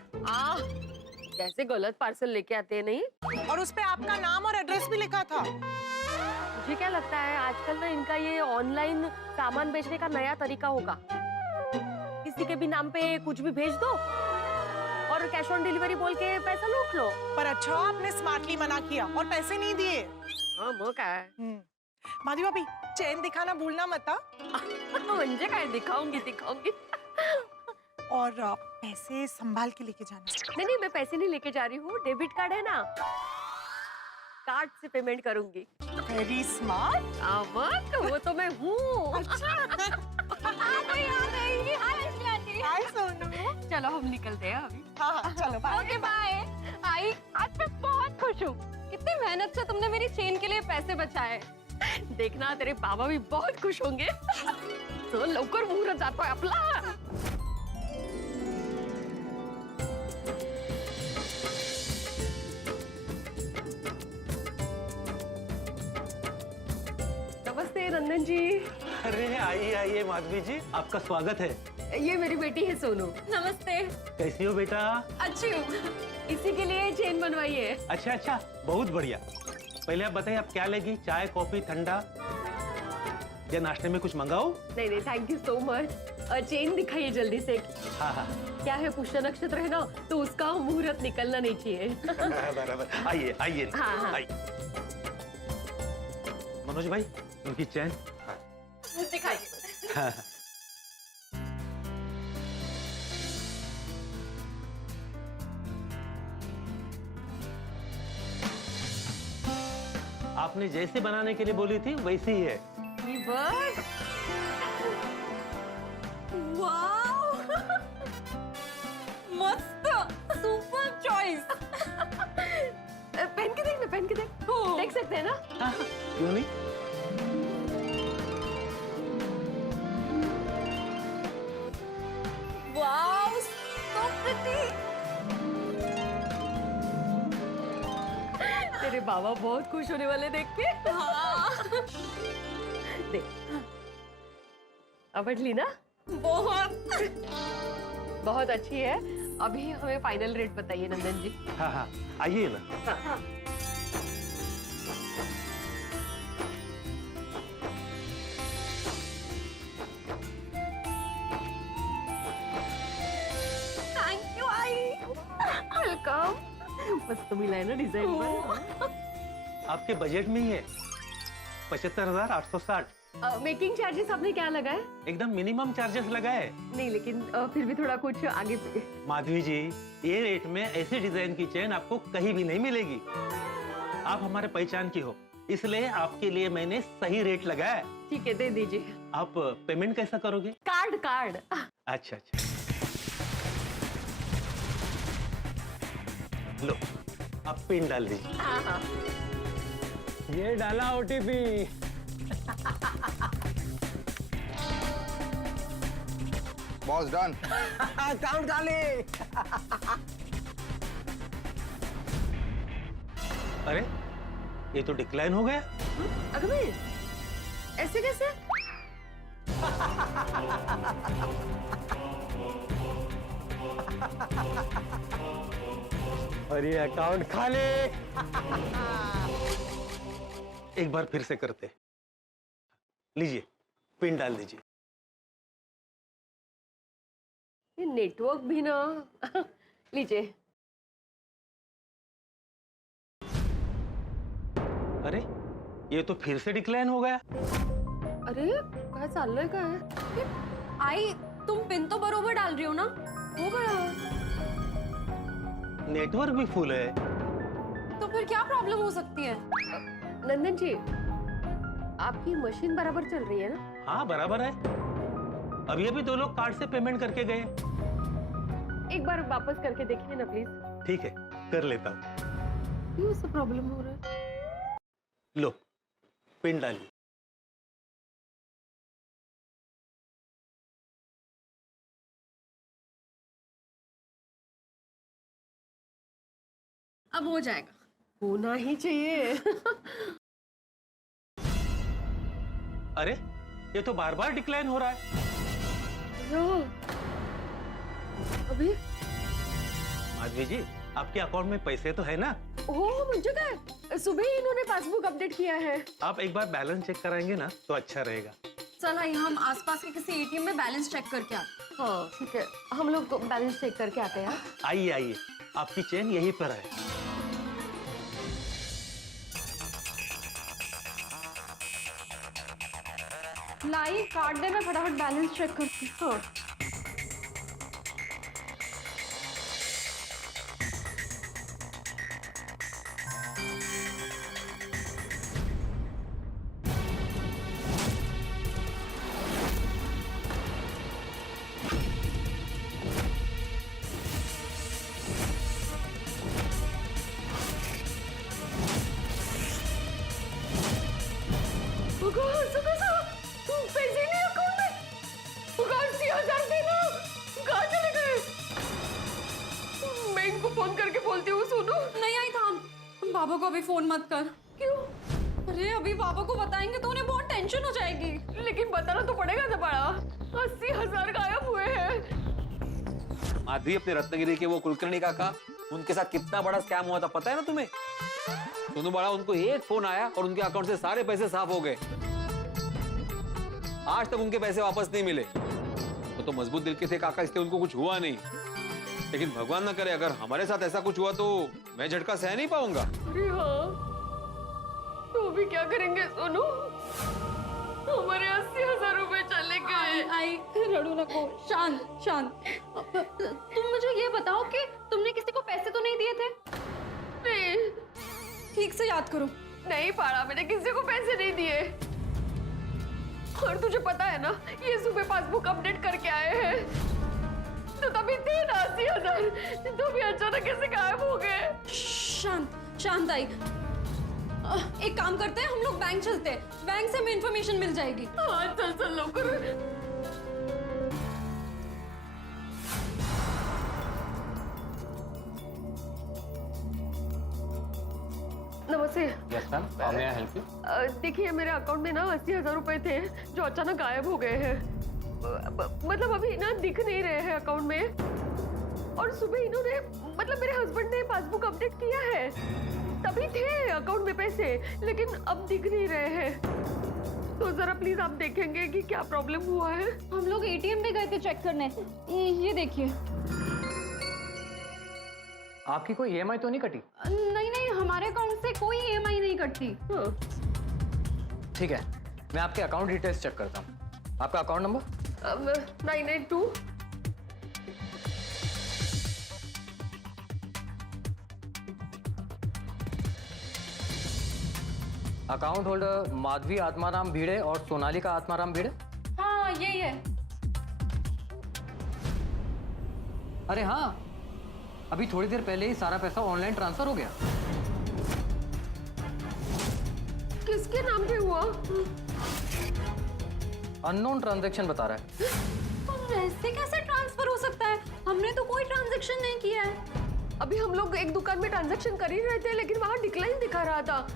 कैसे गलत पार्सल लेके आते हैं नहीं? और उस पे आपका नाम और एड्रेस भी लिखा था। मुझे क्या लगता है आजकल ना इनका ये ऑनलाइन सामान बेचने का नया तरीका होगा। किसी के भी नाम पे कुछ भी भेज दो और कैश ऑन डिलीवरी बोल के पैसा लूट लो। पर अच्छा आपने स्मार्टली मना किया और पैसे नहीं दिए। हाँ वो क्या है? माधवी भाभी चेन दिखाना भूलना मत। म्हणजे काय दिखाऊंगी। और पैसे संभाल के लेके जाना। नहीं मैं पैसे नहीं लेके जा रही हूँ, डेबिट कार्ड है ना, कार्ड से पेमेंट करूंगी। Very smart. वो तो मैं हूँ। हाय सोनू। चलो हम निकलते हैं अभी। हाँ चलो ओके बाय। आई आज मैं बहुत खुश हूँ, कितनी मेहनत से तुमने मेरी चेन के लिए पैसे बचाए। देखना तेरे बाबा भी बहुत खुश होंगे। तो लवकर मुहूर्त जातोय आपला। नमस्ते नंदन जी। अरे आइए आइए माधवी जी, आपका स्वागत है। ये मेरी बेटी है सोनू। नमस्ते। कैसी हो बेटा? अच्छी हूँ। इसी के लिए चेन बनवाई है। अच्छा अच्छा बहुत बढ़िया। पहले आप बताइए आप क्या लेगी, चाय कॉफी ठंडा या नाश्ते में कुछ मंगाओ? नहीं thank you so much. Chain दिखाइए जल्दी से। हाँ हाँ क्या है पुष्य नक्षत्र है ना तो उसका मुहूर्त निकलना नहीं चाहिए। बराबर। आइए आइए। हाँ, हाँ। आइए। मनोज भाई उनकी चैन दिखाइए। हाँ। आपने जैसे बनाने के लिए बोली थी वैसी ही है। वाव मस्त सुपर चॉइस। पहन के देख। देख सकते हैं ना? क्यों नहीं? वाव सो प्रिटी। तेरे बाबा बहुत खुश होने वाले देख के। हाँ देख आवडली ना? बहुत अच्छी है। अभी हमें फाइनल रेट बताइए नंदन जी। हाँ हाँ आइए ना। हाँ। Thank you I. वेलकम। मस्त मिला है ना डिजाइन पर। आपके बजट में ही है 75,860। मेकिंग चार्जेस आपने क्या लगाए? एकदम मिनिमम चार्जेस लगाए। नहीं लेकिन फिर भी थोड़ा कुछ आगे। माधवी जी ये रेट में ऐसे डिजाइन की चेन आपको कहीं भी नहीं मिलेगी। आप हमारे पहचान की हो इसलिए आपके लिए मैंने सही रेट लगाया। ठीक है दे दीजिए। आप पेमेंट कैसा करोगे? कार्ड। अच्छा अच्छा लो आप पिन डाल दीजिए। हाँ हाँ ये डाला ओटीपी। Boss done. काउंट डाले। अरे ये तो डिक्लाइन हो गया। अगमे ऐसे कैसे? और ये अकाउंट खाली। एक बार फिर से करते। लीजिए पिन डाल दीजिए। ये नेटवर्क भी ना। लीजिए। अरे ये तो फिर से डिक्लाइन हो गया। अरे काय चाललंय काय? आई तुम पिन तो बरोबर डाल रही हो ना? हो गया। नेटवर्क भी फुल है। तो फिर क्या प्रॉब्लम हो सकती है? नंदन जी, आपकी मशीन बराबर चल रही है ना? हाँ बराबर है। अभी अभी 2 लोग कार्ड से पेमेंट करके गए। एक बार वापस करके देखिए ना प्लीज। ठीक है, कर लेता हूँ। क्यों ऐसा प्रॉब्लम हो रहा है? लो पिन डालिए। अब हो जाएगा। होना ही चाहिए। अरे ये तो बार बार डिक्लाइन हो रहा है। अभी माधवी जी, आपके अकाउंट में पैसे तो है ना? हो म्हणजे काय, सुबह ही इन्होंने पासबुक अपडेट किया है। आप एक बार बैलेंस चेक कराएंगे ना तो अच्छा रहेगा। चल आई हम आसपास के किसी एटीएम में बैलेंस चेक करके आते। हाँ ठीक है, हम लोग बैलेंस चेक करके आते हैं। आइए आइए, आपकी चेन यहीं पर है। लाई कार्ड दे, मैं फटाफट बैलेंस चेक करती हूँ। पैसे नहीं अकाउंट में। 80,000 देना। कहाँ चले गए? मैं इनको फोन करके बोलती हूँ। सुनो। नहीं आई थाम, बाबा को अभी फोन मत कर। क्यों? अरे अभी बाबा को बताएंगे तो उन्हें बहुत टेंशन हो जाएगी। लेकिन बताना तो पड़ेगा ना बड़ा। 80,000 गायब हुए हैं। माधवी, अपने रत्नगिरी के वो कुलकर्णी काका, उनके साथ कितना बड़ा स्कैम हुआ था पता है ना तुम्हें? सोनू बाड़ा, उनको एक फोन आया और उनके अकाउंट से सारे पैसे साफ हो गए। आज तक उनके पैसे वापस नहीं मिले। वो तो मजबूत दिल के थे काका, इसलिए उनको कुछ हुआ नहीं। लेकिन भगवान ना करे अगर हमारे साथ ऐसा कुछ हुआ तो मैं झटका सह नहीं पाऊंगा। अरे हाँ, तो अभी क्या करेंगे सोनू? हमारे 80,000 रुपए चले गए। आई रड़ू नको, शांत शांत। तुम मुझे ये बताओ कि तुमने किसी को पैसे तो नहीं दिए थे? नहीं। ठीक से याद करो। नहीं पाड़ा, मैंने किसी को पैसे नहीं दिए। और तुझे पता है ना, ये सुबह पासबुक अपडेट करके आए हैं। तो तभी थे ना 80,000, तो भी अचानक कैसे गायब हो गए? शांत शांत आई। एक काम करते हैं, हम लोग बैंक चलते हैं। बैंक से हमें इंफॉर्मेशन मिल जाएगी। हाँ चल चल लोकर। नमस्ते। Yes ma'am, how may I help you? देखिए मेरे अकाउंट में ना 80,000 रुपए थे जो अचानक गायब हो गए हैं। मतलब अभी ना दिख नहीं रहे हैं अकाउंट में। और सुबह इन्होंने, मतलब मेरे हस्बैंड ने पासबुक अपडेट किया है, तभी थे अकाउंट में पैसे, लेकिन अब दिख नहीं रहे हैं। तो जरा प्लीज आप देखेंगे कि क्या प्रॉब्लम हुआ है। हम लोग एटीएम पे गए थे चेक करने। ये देखिए। आपकी कोई ईएमआई तो नहीं कटी? नहीं नहीं, हमारे अकाउंट से कोई ईएमआई नहीं कटती। ठीक है, मैं आपके अकाउंट डिटेल्स चेक करता हूँ। आपका account number? 982। Account holder Madhavi Atmaram Bhide और सोनालिका आत्माराम भिड़े। हाँ यही है। अरे हाँ, अभी थोड़ी देर पहले ही सारा पैसा ऑनलाइन ट्रांसफर हो गया। किसके नाम पे हुआ? अननोन ट्रांजैक्शन बता रहा है। ऐसे कैसे ट्रांसफर हो सकता है? हमने तो कोई ट्रांजैक्शन नहीं किया है। अभी हम लोग एक दुकान में ट्रांजैक्शन कर ही रहे थे, लेकिन वहाँ डिक्लाइन दिखा रहा था।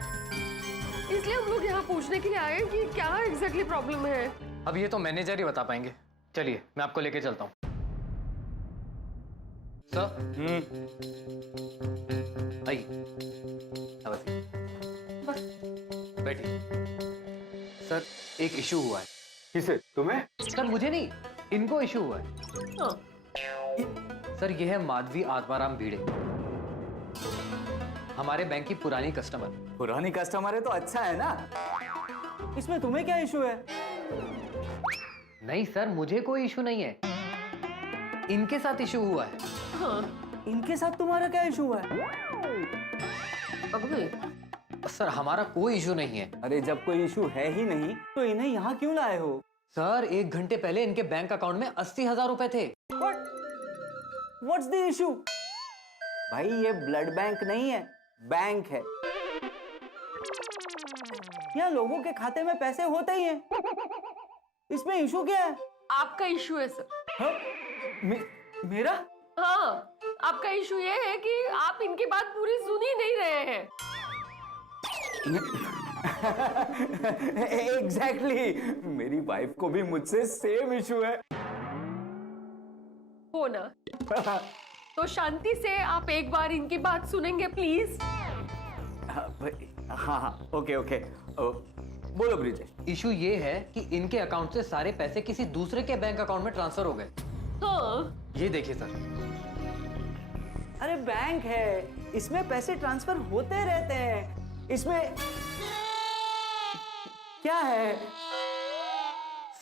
इसलिए हम लोग यहाँ पूछने के लिए आए कि क्या एग्जैक्टली प्रॉब्लम है। अब ये तो मैनेजर ही बता पाएंगे। चलिए मैं आपको लेके चलता हूँ। सर। आइए। बैठिए। सर एक इशू हुआ है। किसे? तुम्हें? सर मुझे नहीं, इनको इशू हुआ है। सर ये है माधवी आत्माराम भिड़े। हमारे बैंक की पुरानी कस्टमर। पुरानी कस्टमर है तो अच्छा है ना, इसमें तुम्हें क्या इशू है? नहीं सर, मुझे कोई इशू नहीं है, इनके साथ इशू हुआ है। हाँ। इनके साथ तुम्हारा क्या इशू हुआ है? सर हमारा कोई इशू नहीं है। अरे जब कोई इशू है ही नहीं तो इन्हें यहाँ क्यों लाए हो? सर 1 घंटे पहले इनके बैंक अकाउंट में 80,000 रुपए थे। What's the issue? भाई ये ब्लड बैंक नहीं है, बैंक है। यहाँ लोगों के खाते में पैसे होते ही हैं। इसमें इशू क्या है? आपका इशू है सर। हाँ? मेरा? हाँ, आपका इशू ये है कि आप इनकी बात पूरी सुन ही नहीं रहे हैं। Exactly. मेरी वाइफ को भी मुझसे सेम इशू है। हो ना? तो शांति से आप एक बार इनकी बात सुनेंगे प्लीज? हाँ, ओके। बोलो ब्रिजेश। इशू ये है कि इनके अकाउंट से सारे पैसे किसी दूसरे के बैंक अकाउंट में ट्रांसफर हो गए। हाँ। ये देखिए सर। अरे बैंक है, इसमें पैसे ट्रांसफर होते रहते हैं। इसमें क्या है?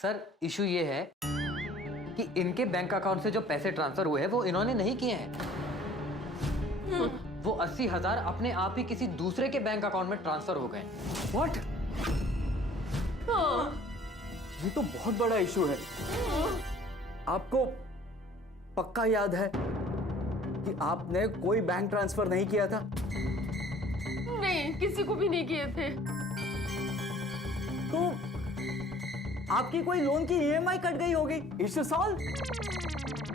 सर इशू ये है कि इनके बैंक अकाउंट से जो पैसे ट्रांसफर हुए हैं वो इन्होंने नहीं किए हैं। वो 80,000 अपने आप ही किसी दूसरे के बैंक अकाउंट में ट्रांसफर हो गए। What? ये तो बहुत बड़ा इशू है। आपको पक्का याद है कि आपने कोई बैंक ट्रांसफर नहीं किया था? नहीं, किसी को भी नहीं किए थे। तो आपकी कोई लोन की EMI कट गई होगी। Issue solve?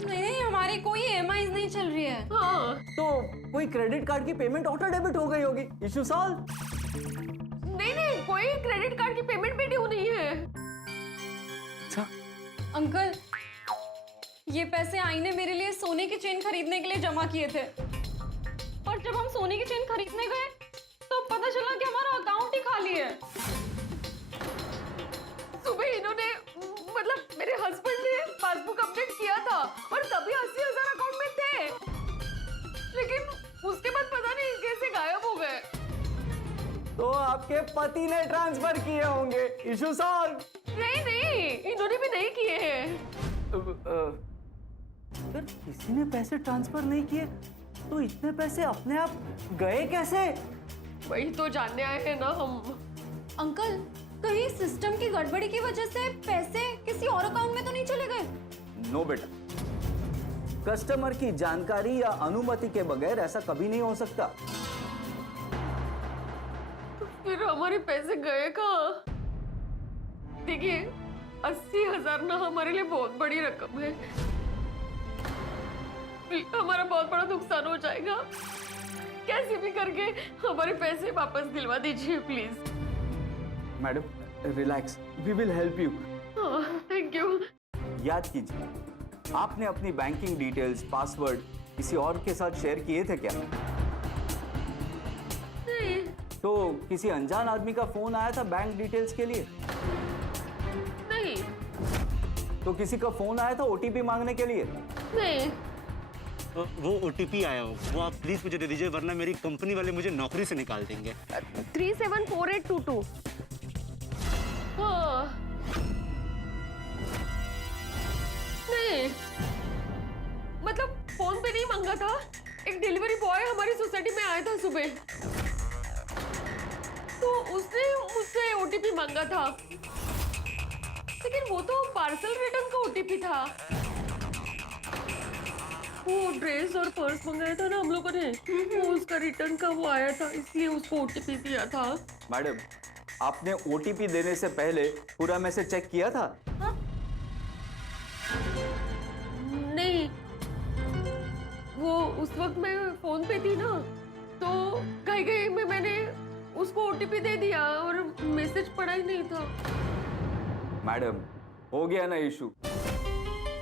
नहीं, हमारी कोई EMIs नहीं चल रही है। हाँ। तो कोई क्रेडिट कार्ड की पेमेंट ऑटो डेबिट हो गई होगी। Issue solve? नहीं, कोई क्रेडिट कार्ड की पेमेंट भी ड्यू नहीं है। अच्छा। अंकल, ये पैसे आई ने मेरे लिए सोने की चेन खरीदने के लिए जमा किए थे, और जब हम सोने की चेन खरीदने गए तो पता चला कि हमारा अकाउंट ही खाली है। सुबह इन्होंने मतलब मेरे हस्बैंड ने पासबुक अपडेट किया था और तभी 80,000 अकाउंट में थे, लेकिन उसके बाद पता नहीं कैसे गायब हो गए। तो आपके पति ने ट्रांसफर किए होंगे। Issue solve? नहीं, इन्होंने भी नहीं किए हैं। अगर किसी ने पैसे ट्रांसफर नहीं किए तो इतने पैसे अपने आप गए कैसे? वही तो जानने आए हैं ना हम। अंकल, कहीं सिस्टम की गड़बड़ी की वजह से पैसे किसी और अकाउंट में तो नहीं चले गए? नो बेटा, कस्टमर की जानकारी या अनुमति के बगैर ऐसा कभी नहीं हो सकता। तो फिर हमारे पैसे गए कहाँ? देखिए, 80,000 ना हमारे लिए बहुत बड़ी रकम है। हमारा बहुत बड़ा नुकसान हो जाएगा। कैसे भी करके हमारे पैसे वापस दिलवा दीजिए please. Madam relax, we will help you. Thank you. याद कीजिए, आपने अपनी बैंकिंग डिटेल्स, पासवर्ड किसी और के साथ शेयर किए थे क्या? नहीं। तो किसी अनजान आदमी का फोन आया था बैंक डिटेल्स के लिए? नहीं। तो किसी का फोन आया था OTP मांगने के लिए? नहीं। वो OTP आया हो, वो आप प्लीज मुझे दे दीजिए, वरना मेरी कंपनी वाले मुझे नौकरी से निकाल देंगे। 374822। हाँ। नहीं, मतलब फोन पे नहीं मांगा था। एक डिलीवरी बॉय हमारी सोसाइटी में आया था सुबह, तो उसने मुझसे OTP मांगा था, लेकिन वो तो पार्सल रिटर्न का OTP था। वो ड्रेस और पर्स मंगाया था ना हम लोगों ने, वो उसका रिटर्न का वो आया था, इसलिए उसको OTP दिया था। मैडम, आपने OTP देने से पहले पूरा मैसेज चेक किया था? हाँ? नहीं, वो उस वक्त मैं फोन पे थी ना, तो कहीं में मैंने उसको OTP दे दिया और मैसेज पढ़ा ही नहीं था। मैडम, हो गया ना इशू।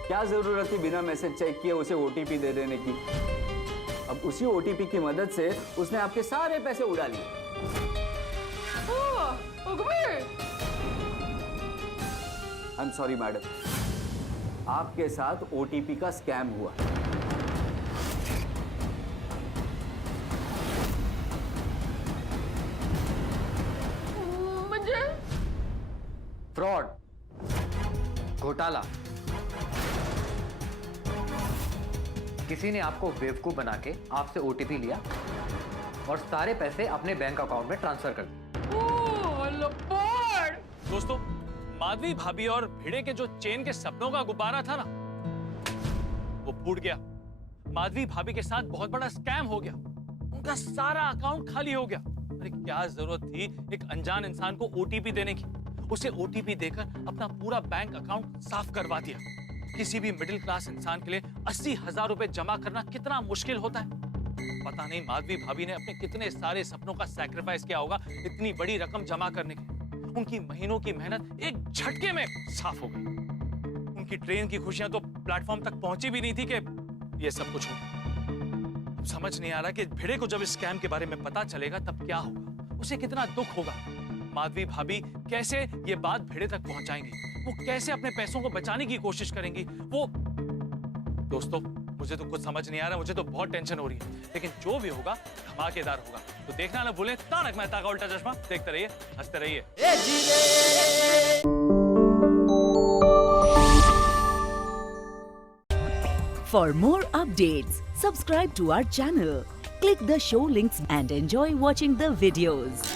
क्या जरूरत थी बिना मैसेज चेक किए उसे OTP दे देने की? अब उसी OTP की मदद से उसने आपके सारे पैसे उड़ा लिए। आई एम सॉरी मैडम, आपके साथ OTP का स्कैम हुआ। फ्रॉड, घोटाला। किसी ने आपको बेवकूफ बना के आपसे ओटीपी लिया और सारे पैसे अपने बैंक अकाउंट में ट्रांसफर कर दिए। दोस्तों, माधवी भाभी और भिड़े के जो चेन के सपनों का गुब्बारा था ना, वो फूट गया। माधवी भाभी के साथ बहुत बड़ा स्कैम हो गया। उनका सारा अकाउंट खाली हो गया। अरे क्या जरूरत थी एक अनजान इंसान को ओटीपी देने की? उसे ओटीपी देकर अपना पूरा बैंक अकाउंट साफ करवा दिया। किसी भी मिडिल क्लास इंसान के लिए 80,000 रुपए जमा करना कितना मुश्किल होता है। पता नहीं माधवी भाभी ने अपने कितने सारे सपनों का सैक्रिफाइस किया होगा इतनी बड़ी रकम जमा करने के लिए। उनकी महीनों की मेहनत एक झटके में साफ हो गई। उनकी ट्रेन की खुशियां तो प्लेटफॉर्म तक पहुंची भी नहीं थी कि ये सब कुछ हो। समझ नहीं आ रहा कि भिड़े को जब इस स्कैम के बारे में पता चलेगा तब क्या होगा, उसे कितना दुख होगा। माधवी भाभी कैसे ये बात भिड़े तक पहुंचाएंगी? वो कैसे अपने पैसों को बचाने की कोशिश करेंगी? वो दोस्तों, मुझे तो कुछ समझ नहीं आ रहा, मुझे तो बहुत टेंशन हो रही है। लेकिन जो भी होगा धमाकेदार होगा। तो देखना ना भूलें तारक मेहता का उल्टा चश्मा। देखते रहिए, हंसते रहिए। For more updates, subscribe to our channel, click the show links and enjoy watching the videos.